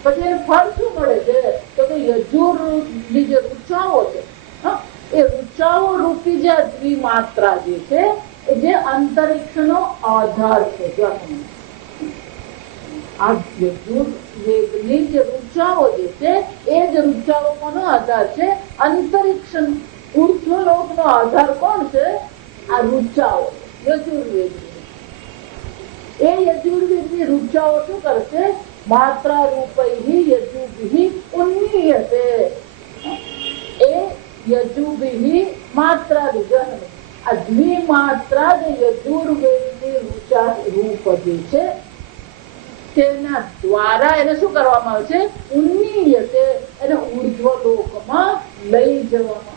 પછી એને ફળ શું મળે છે, તો કે યજુરની જે ઋચાઓ છે, એ રુચાઓ રૂપી જે દ્વિમાત્રા જે છે જે અંતરિક્ષનો આધાર છે. આ યજુર્વેદની જે રુચાઓ જે છે એ જ રુચાઓનો આધાર છે. અંતરિક્ષ ઉર્ધ્વલોકનો આધાર કોણ છે, આ રુચાઓ યજુર્વેદ. એ યજુર્વેદની રુચાઓ શું કરશે, માત્રા રૂપૈ યજુભિઃ ઉન્નીયતે. એ યજુભિઃ માત્રા વિગ્રહ, આ દ્વિમાત્રા જે યજુર્વેદની રુચા રૂપ જે છે તેના દ્વારા એને શું કરવામાં આવે છે, ઉન્નીયતે, એને ઉર્ધ્વ લોકમાં લઈ જવામાં.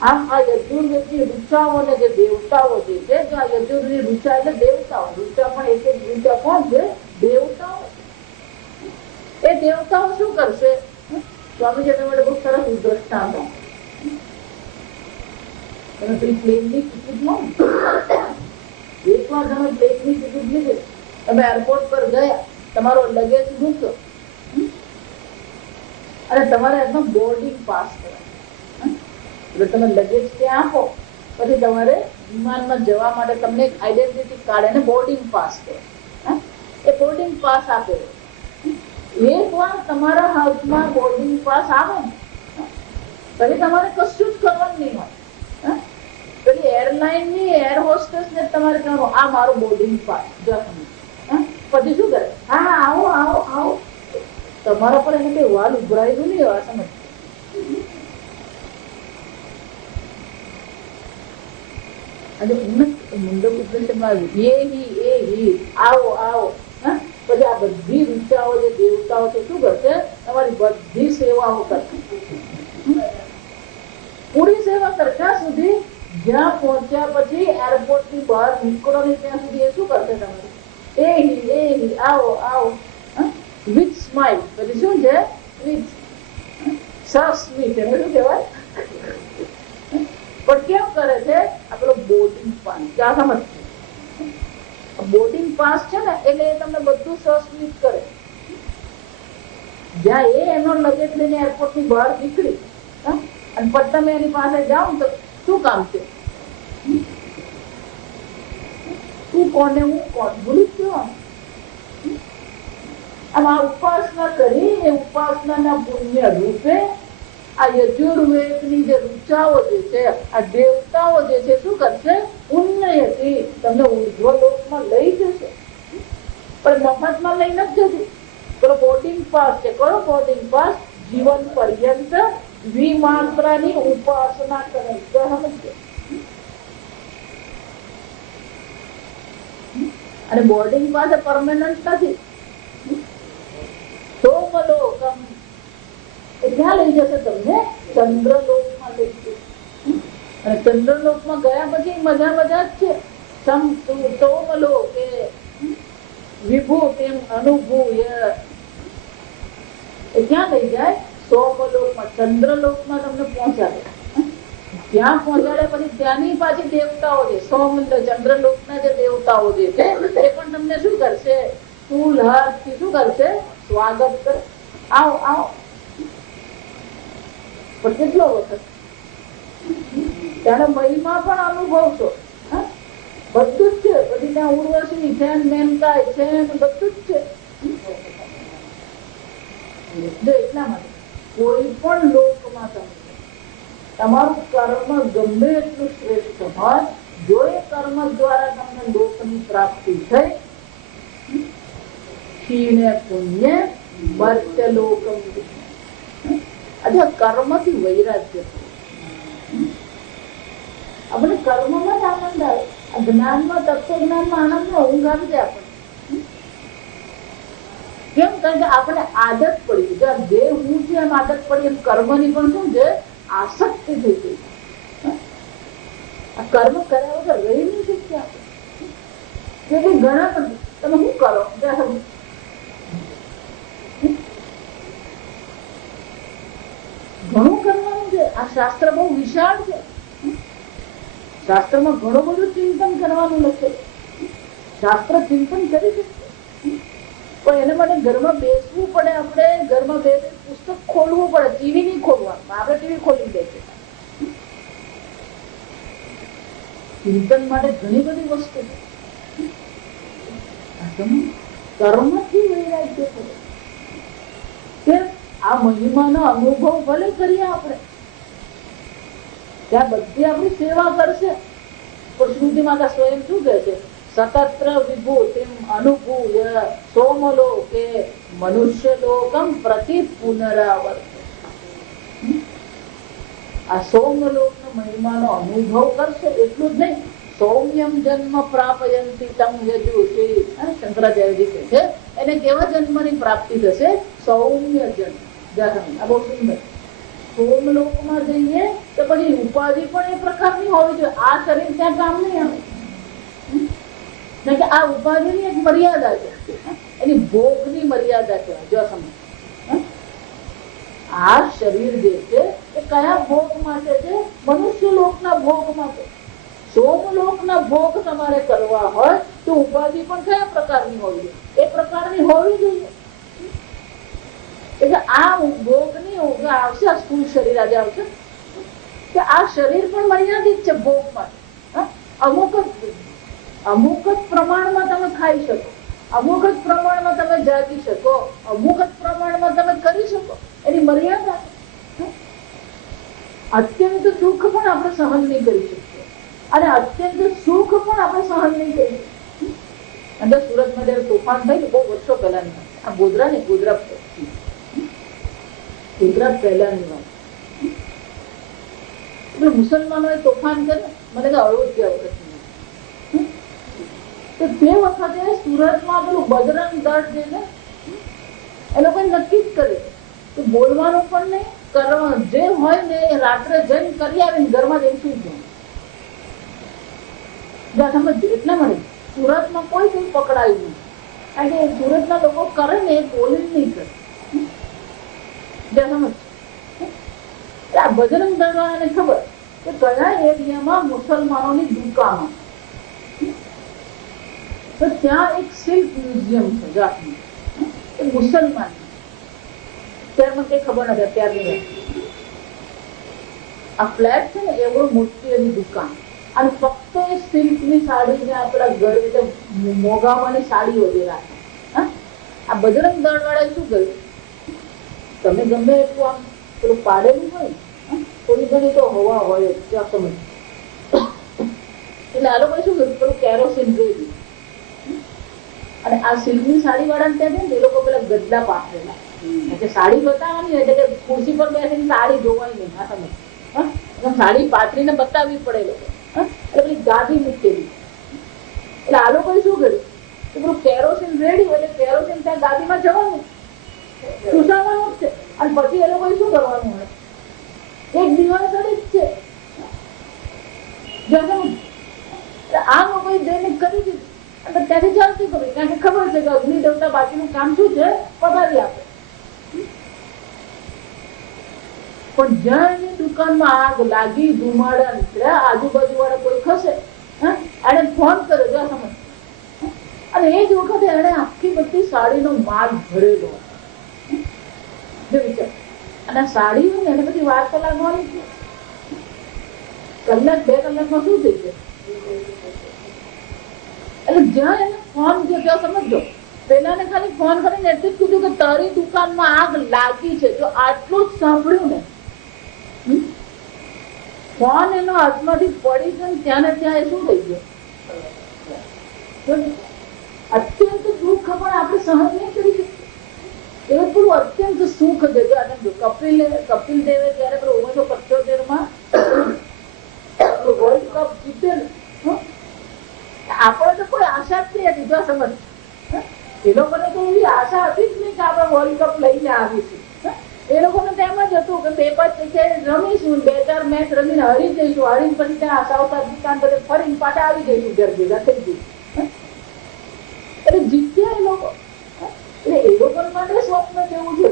આમ આ યજુર્વેદની રુચાઓ ને જે દેવતાઓ જે છે, આ યજુર્વેદની રુચા એટલે દેવતાઓ, રુચા પણ એક એક રુચા કોણ છે, દેવતાઓ. એ દેવતાઓ શું કરશે, સ્વામીજી તમારે બહુ સરસ દ્રષ્ટાંત આપે. તમે પેલી પ્લેનની ટિકિટ લો, એકવાર તમે પ્લેનની ટિકિટ લીધી, તમે એરપોર્ટ પર ગયા, તમારો લગેજ મૂક્યો અને તમારે એનો બોર્ડિંગ પાસ કરાય. એટલે તમે લગેજ ત્યાં આપો, પછી તમારે વિમાનમાં જવા માટે તમને એક આઈડેન્ટિટી કાર્ડ અને બોર્ડિંગ પાસ કરે. એ બોર્ડિંગ પાસ આપે. એકવાર તમારા હાથમાં બોર્ડિંગ પાસ આવે ને પછી તમારે કશું જ કરવાનું નહીં હોય. પેલી એરલાઇનની એર હોસ્ટેસને તમારે કહેવાનું આ મારો બોર્ડિંગ પાસ. પછી શું કરે, હા આવો આવો આવો. તમારા પર એને કઈ વાલ ઉભરાયેલું નહીં હોય, સમજ. અને મુંડક ઉપનિષદમાં આવો આવો. પછી આ બધી રુચાઓ જે દેવતાઓ છે શું કરશે, તમારી બધી સેવાઓ કરશે. પૂરી સેવા કરતા સુધી જ્યાં પહોંચ્યા પછી એરપોર્ટ ની બહાર નીકળો ને ત્યાં સુધી એ શું કરશે, તમારે આવો આવો વિથ સ્માઇલ. પછી શું છે, વિથ સ્વીટ, એને શું કહેવાય. પણ કેમ કરે છે, આપણો બોર્ડિંગ પાસ. ક્યાં સમજ, બોર્ડિંગ પાસ છે ને એટલે એ તમને બધું સસ્વીટ કરે. જ્યાં એનો લગેજ લઈને એરપોર્ટ ની બહાર નીકળી અને પછી તમે એની પાસે જાઓ તો શું કામ છે, તું કોને હું કોણ ભૂલી ગયો. આમ આ ઉપાસના કરી એ ઉપાસનાના પુણ્ય રૂપે આ યજુર્વેદની જે ઋચાઓ જે છે, આ દેવતાઓ જે છે શું કરશે? ઉન્નયતી, તમને ઉર્ધ્વ લોકમાં લઈ જશે. પણ મફતમાં લઈ નથી જતી. પેલો બોર્ડિંગ પાસ છે. કયો બોર્ડિંગ પાસ? જીવન પર્યંત દ્વિમાત્રાની ઉપાસના કરે. સમજજો. અને બોર્ડિંગ પાસે પરમેનન્ટ નથી. સોમલોકમ એ ક્યાં લઈ જશે? તમને ચંદ્રલોકમાં લઈ જશે. અને ચંદ્રલોકમાં ગયા પછી મજા મજા જ છે. સોમલોક એ વિભુ તેમ અનુભૂય એ ક્યાં લઈ જાય? સોમલોકમાં, ચંદ્રલોકમાં તમને પહોંચાડે. ત્યાં પહોંચાડે પછી ત્યાંની પાછી દેવતાઓ છે, ચંદ્રલોકના જે દેવતાઓ જે છે એ પણ તમને શું કરશે? ફૂલ હાથથી શું કરશે? સ્વાગત કરે. આવો આવો. પણ કેટલો વખત ત્યારે મહિમા પણ અનુભવશો. બધું જ છે. બધી ત્યાં ઉર્વશી છે, મેનકાય છે, બધું જ છે. એટલા માટે કોઈ પણ લોકમાં તમે તમારું કર્મ ગમે એટલું શ્રેષ્ઠ હોય, જો એ કર્મ દ્વારા તમને લોકની પ્રાપ્તિ થઈ, ક્ષીણે પુણ્ય મર્ત્ય લોકમ. આજે કર્મથી વૈરાગ્ય. આપણે કર્મમાં જ આનંદ આવે. જ્ઞાનમાં, તત્વજ્ઞાનમાં આનંદ ઊંઘ આવી જાય આપણને. કેમ? કારણ કે આપણે આદત પડી. જે હું છે એમ આદત પડી, એમ કર્મની પણ શું છે? આસક્તિ થઈ ગઈ. આ કર્મ કર્યા વગર રહી નહીં શકીએ આપણે. ઘણા તમે શું કરો? ઘણું કરવાનું છે. આ શાસ્ત્ર બહુ વિશાળ છે. શાસ્ત્રમાં ઘણું બધું ચિંતન કરવાનું લખે. શાસ્ત્ર ચિંતન કરી શકે, પણ એના માટે ઘરમાં બેસવું પડે. આપણે ઘરમાં બેસી પુસ્તક ખોલવું પડે. ટીવી નહીં ખોલવાનું. આપણે ટીવી ખોલી દે છે. ચિંતન માટે ઘણી બધી વસ્તુ કર્મથી વૈરાગ્ય પડે. કેમ? આ મહિમાનો અનુભવ ભલે કરીએ આપણે, ત્યાં બધી આપણી સેવા કરશે, પણ શ્રુતિ માતા સ્વયં શું કહે છે? સતત્ર વિભુ તેમ અનુભૂય સોમલોકે મનુષ્ય લોકમ પ્રતિ પુનરાવર્ત. આ સોમલોકનો મહિમાનો અનુભવ કરશે. એટલું જ નહીં, સૌમ્યમ જન્મ પ્રાપયંતી તમ યજુષી. શંકરાચાર્યજી કહે છે એને કેવા જન્મની પ્રાપ્તિ થશે? સૌમ્ય જન્મ. આ બહુ સુંદર. સોમલોકમાં જઈએ તો પછી ઉપાધિ પણ એ પ્રકારની હોવી જોઈએ. આ શરીર ત્યાં કામ નહીં આવે. આ ઉપાધિની એક મર્યાદા છે, એની ભોગની મર્યાદા છે. જો સમજ, આ શરીર જે છે એ કયા ભોગ માટે છે? મનુષ્ય લોકના ભોગ માટે. સોમલોકના ભોગ તમારે કરવા હોય તો ઉપાધિ પણ કયા પ્રકારની હોવી જોઈએ? એ પ્રકારની હોવી જોઈએ. એટલે આ ભોગની આવશે. આ સ્થૂળ શરીર આજે આવશે કે આ શરીર પણ મર્યાદિત છે ભોગ માટે. અમુક જ પ્રમાણમાં તમે ખાઈ શકો, અમુક જ પ્રમાણમાં તમે જાગી શકો, અમુક જ પ્રમાણમાં તમે કરી શકો. એની મર્યાદા. અત્યંત દુઃખ પણ આપણે સહન નહીં કરી શકીએ, અને અત્યંત સુખ પણ આપણે સહન નહીં કરી શકીએ. અંદર સુરતમાં જયારે તોફાન થયું બહુ વર્ષો પહેલાની વાત, આ ગોધરા ને ગોધરા પહેલાની વાત. એટલે મુસલમાનોએ તોફાન કર્યું. મને કે અયોધ્યા વખત તે વખતે સુરતમાં પેલું બજરંગ દળ જે છે એ લોકોએ નક્કી જ કર્યું કે બોલવાનું પણ નહીં, કરવાનું જે હોય ને એ રાત્રે જઈને કરી આવીને ઘરમાં જઈને સુઈ જવાનું. એટલા માટે સુરતમાં કોઈ કંઈ પકડાયું નહીં, કારણ કે સુરતના લોકો કરે ને એ બોલી નહીં કરે. આ બજરંગ દળ વાળાને ખબર કે કયા એરિયામાં મુસલમાનોની દુકાનો, તો ત્યાં એક સિલ્ક મ્યુઝિયમ છે જાતનું, એ મુસલમાન. ત્યારે મને કઈ ખબર નથી અત્યારની. આ ફ્લેટ છે ને એવડો મોટી એની દુકાન, અને ફક્ત એ સિલ્કની સાડીને આપણા ઘરે મોગાવાની સાડીઓ જે રાખે. આ બજરંગ દળ વાળાએ શું કર્યું? તમે ગમે એટલું આમ પેલું પાડેલું હોય થોડી ઘણી તો હવા હોય ત્યાં સમજ. એટલે આ લોકો શું કર્યું, પેલું કેરોસીન રેડી અને આ સિલ્કની સાડી વાળા ત્યાં છે ને એ લોકો પેલા ગદલા પાથરેલા એટલે સાડી બતાવવાની એટલે કે ખુરશી પર બેસીને સાડી જોવાય નહીં. હા તમે સાડી પાથરીને બતાવવી પડે લોકો. એટલે પેલી ગાદી મૂકેલી. એટલે આ લોકોએ શું કર્યું કે પેલું કેરોસીન રેડી એટલે કેરોસીન ત્યાં ગાદીમાં જવાનું સુસાવાનું જ છે અને પછી એ લોકોએ શું કરવાનું હોય એક દિવાળી સડી જ છે. આ લોકોએ દૈનિક કરી દીધું અને ત્યાંથી ચાલતી કરી કારણ કે ખબર છે કે અગ્નિ દેવતા બાકીનું કામ શું છે પગારી આપે. પણ જ્યાં એની દુકાનમાં આગ લાગી ધુમાડા નીકળ્યા આજુબાજુ વાળા કોઈ ખસે એને ફોન કર્યો જો સમજ અને એ જ વખતે એને આખી બધી સાડીનો માલ ભરેલો જો વિચાર અને સાડી હોય ને એને બધી વાર તો લાગવાની છે. કલાક 2 કલાકમાં શું થઈ જાય. એટલે જ્યાં એને ફોન કર્યો ત્યાં સમજો પેલાને ખાલી ફોન કરીને એટલું જ કીધું કે તારી દુકાનમાં આગ લાગી છે. જો આટલું જ સાંભળ્યું ને ફોન એનો હાથમાંથી પડી ગયો ત્યાં ને ત્યાં એ શું થઈ ગયો અત્યંત દુઃખ પણ આપણે સહન નહીં કરી શકીએ. એવું પેલું અત્યંત સુખ છે. કપિલ દેવે જયારે 1975 વર્લ્ડ કપ જીતેલું આપણે તો કોઈ આશા જ નહીં હતી. જો સમજ એ લોકોને તો એવી આશા હતી જ નહીં કે આપણે વર્લ્ડ કપ લઈને આવીશું. એ લોકોને તો એમ જ હતું કે 2-5 જગ્યાએ રમીશું 2-4 મેચ રમીને હરી જઈશું હરીને પછી ત્યાં સાઉથ આફ્રિકા બધે ફરીને પાછા આવી જઈશું ઘર ભેગા થઈ જઈશું. એટલે જીત્યા એ લોકો. એટલે એ લોકો માટે સ્વપ્ન જેવું છે.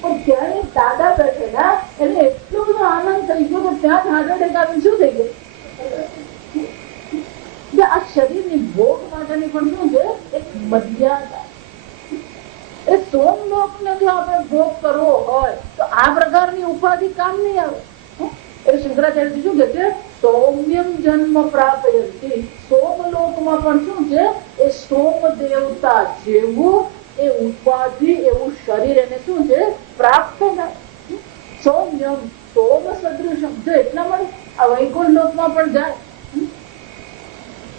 પણ ત્યારે દાદા બેઠેલા એને એટલો બધો આનંદ થઈ ગયો કે ત્યાં જ હાર્ટ એટેક આવીને શું થઈ ગયું. આ શરીરની ભોગ માટેની પણ શું છે એક મર્યાદા. એ સોમલોકને જો આપણે ભોગ કરવો હોય તો આ પ્રકારની ઉપાધિ કામ નહીં આવે. એટલે શંકરાચાર્યજી શું કે છે સૌમ્યમ જન્મ પ્રાપયતિ. સોમલોકમાં પણ શું છે એ સોમ દેવતા જેવું એ ઉપાધિ એવું શરીર એને શું છે પ્રાપ્ત થાય. સૌમ્યમ સોમ સદૃશમ. જો એટલા માટે આ વૈકુંઠ લોકમાં પણ જાય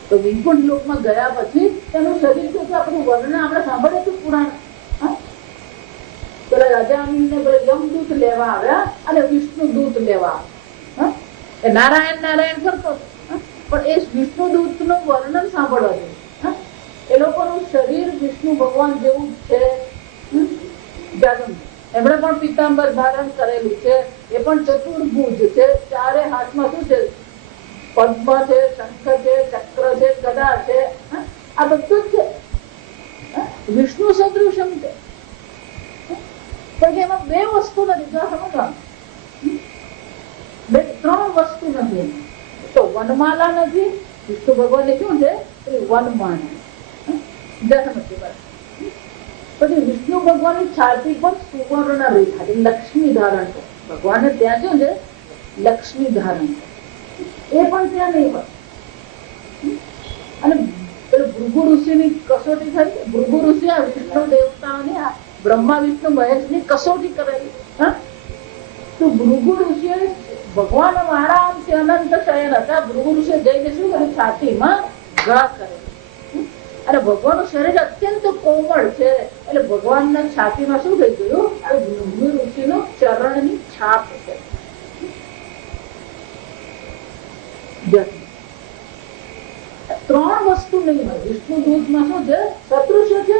તો વૈકુંઠ લોકમાં ગયા પછી તેનું શરીર શું છે આપણું વર્ણન આપણે સાંભળ્યું હતું પુરાણ. પેલા રાજા અમીનને યમદૂત લેવા આવ્યા અને વિષ્ણુ દૂત લેવા આવ્યા. નારાયણ નારાયણ કરતો પણ એ વિષ્ણુ દૂત નું વર્ણન સાંભળવા જોઈએ. એ લોકોનું શરીર વિષ્ણુ ભગવાન જેવું છે. એમણે પણ પીતાંબર ધારણ કરેલું છે. એ પણ ચતુર્ભુજ છે. 4 હાથમાં શું છે પદ્મ છે શંખ છે ચક્ર છે ગદા છે. આ બધું જ છે વિષ્ણુ સદૃશમ છે. એમાં 2 વસ્તુ નથી. જો સમજવાનું 3 વસ્તુ નથી. તો વનમાલા નથી. વિષ્ણુ ભગવાન શું છે વનમાળા. પછી વિષ્ણુ ભગવાનની છાતી પર સુવર્ણ રેખા છે લક્ષ્મી ધારણ છે. ભગવાને ત્યાં શું છે લક્ષ્મી ધારણ છે. એ પણ ત્યાં નહીં હોય. અને ભૃગુ ઋષિની કસોટી થઈ. ભૃગુ ઋષિ આ વિષ્ણુ દેવતાની બ્રહ્મા વિષ્ણુ મહેશની કસોટી કરેલી. તો ભૃગુ ઋષિએ ભગવાન મારા આમથી અનંત શયન હતા. ભૃગુ ઋષિએ જઈને શું કર્યું છાતીમાં ઘા કરેલી. અને ભગવાનનું શરીર અત્યંત કોમળ છે એટલે ભગવાનના છાતીમાં શું થઈ ગયું ભૃગુ ઋષિનું ચરણની છાપ છે. 3 વસ્તુ નહીં હોય. વિષ્ણુ દૂતમાં શું છે સદૃશ્ય છે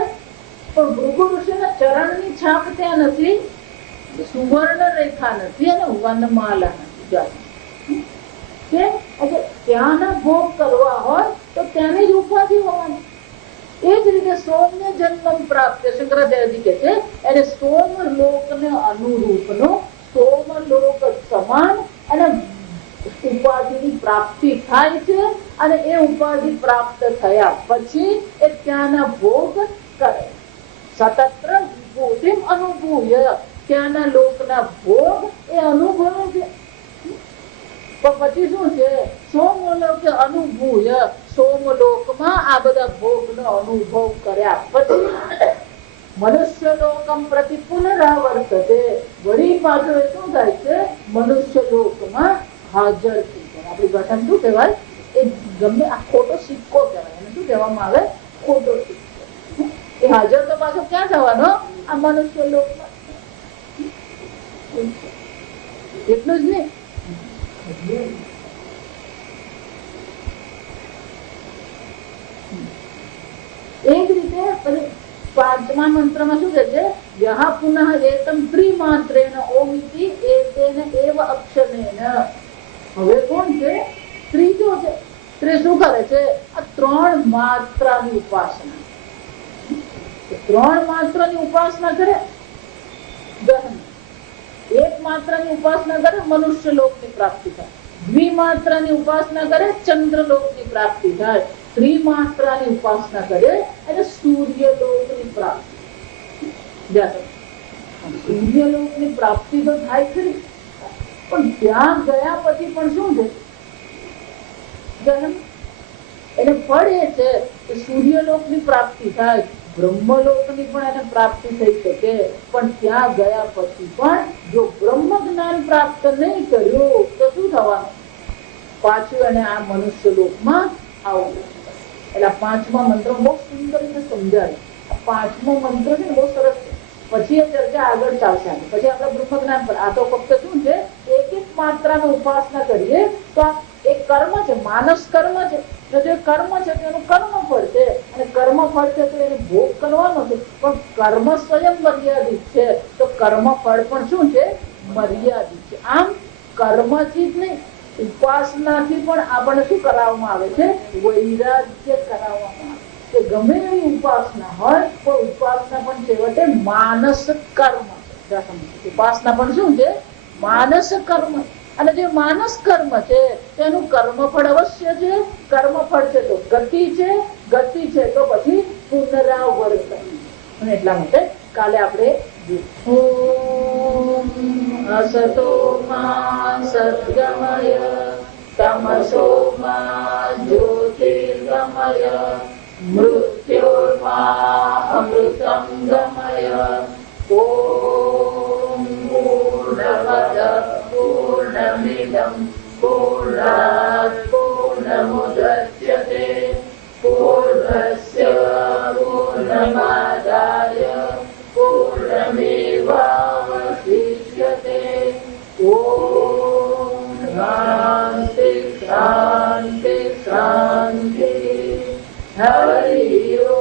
પણ ભૃગુ ઋષિના ચરણની છાપ ત્યાં નથી. સુવર્ણ રેખા નથી અને વનમાલા નથી. ત્યાંના ભોગ કરવા હોય તો ત્યાંની જ ઉપાધિ હોવાની. એ જ રીતે સોમ્ય જન્મ પ્રાપ્ત શંકરાચાર્યજી કે છે એને સોમલોકને અનુરૂપનો સોમલોક સમાન અને ઉપાધિની પ્રાપ્તિ થાય છે. અને એ ઉપાધિ પ્રાપ્ત થયા પછી એ ત્યાંના ભોગ કરે. સતત્ર વિભૂતિમ અનુભૂય. ત્યાંના લોકના ભોગ એ અનુભવે છે. પણ પછી શું છે સોમલોક સોમલોકમાં આ બધા ભોગનો અનુભવ કર્યા પછી મનુષ્ય લોકમ પ્રતિ પુનરાવર્તતે, વળી પાછો એ શું થાય છે, મનુષ્ય લોકમાં હાજર થઈ જાય. આપણી ભાષામાં શું કહેવાય, એ ગમે આ ખોટો સિક્કો કહેવાય. એને શું કહેવામાં આવે, ખોટો સિક્કો. એ હાજર તો પાછો ક્યાં થવાનો, આ મનુષ્ય લોકમાં. એટલું જ નહીં, એક રીતે પછી પાંચમા મંત્રમાં શું કહે છે, યહ પુનઃ એતમ ત્રિમાત્રેણ ઓમિતિ એતેન એવ અક્ષરેણ. હવે કોણ છે, ત્રીજો છે. શું કરે છે, આ 3 માત્રાની ઉપાસના. 3 માત્રાની ઉપાસના કરે, ગહન. 1 માત્રાની ઉપાસના કરે, મનુષ્ય લોકની પ્રાપ્તિ થાય. દ્વિમાત્રાની ઉપાસના કરે, ચંદ્રલોકની પ્રાપ્તિ થાય. ત્રિમાત્રાની ઉપાસના કરે એટલે સૂર્યલોકની પ્રાપ્તિ. સૂર્યલોકની પ્રાપ્તિ તો થાય ખરી, પણ ત્યાં ગયા પછી પણ શું છે, એને ફળ એ છે કે સૂર્યલોકની પ્રાપ્તિ થાય, બ્રહ્મલોકની પણ એને પ્રાપ્તિ થઈ શકે. પણ ત્યાં ગયા પછી પણ જો બ્રહ્મ જ્ઞાન પ્રાપ્ત નહીં કર્યું તો શું થવાનું, પાછું એને આ મનુષ્ય લોકમાં આવવું. એટલે પાંચમા મંત્ર બહુ સુંદર રીતે સમજાય. પાંચમો મંત્ર છે બહુ સરસ છે. પછી એ ચર્ચા આગળ ચાલશે. પછી આપણે બ્રહ્મ જ્ઞાન પર, આ તો ફક્ત શું છે, એક માત્રાની ઉપાસના કરીએ તો આ એક કર્મ છે, માનસ કર્મ છે. જે કર્મ છે તેનું કર્મ ફળ છે, અને કર્મ ફળ છે તો એને ભોગ કરવાનો છે. પણ કર્મ સ્વયં મર્યાદિત છે, તો કર્મ ફળ પણ શું છે, મર્યાદિત છે. આમ કર્મથી જ નહીં, ઉપાસનાથી પણ આપણને શું કરાવવામાં આવે છે, વૈરાગ્ય કરાવવામાં આવે છે. ગમે એવી ઉપાસના હોય પણ ઉપાસના પણ છેવટે માનસ કર્મ છે. ઉપાસના પણ શું છે, માનસ કર્મ. અને જે માનસ કર્મ છે તેનું કર્મફળ અવશ્ય છે. કર્મફળ છે તો ગતિ છે, ગતિ છે તો પછી પુનરાવર્તન. અને એટલા માટે કાલે આપણે અસતો મા સદ્ગમય તમસો મા જ્યોતિર્ગમય મૃત્યોર્મા અમૃતમ ગમય. ઓમ પૂર્ણમદ પૂર્ણમિદં પૂર્ણાત પૂર્ણમુદચ્યતે પૂર્ણસ્ય પૂર્ણમાદાય પૂર્ણમેવાવશિષ્યતે. ઓમ શાંતિ શાંતિ શાંતિ. હરિ ઓમ.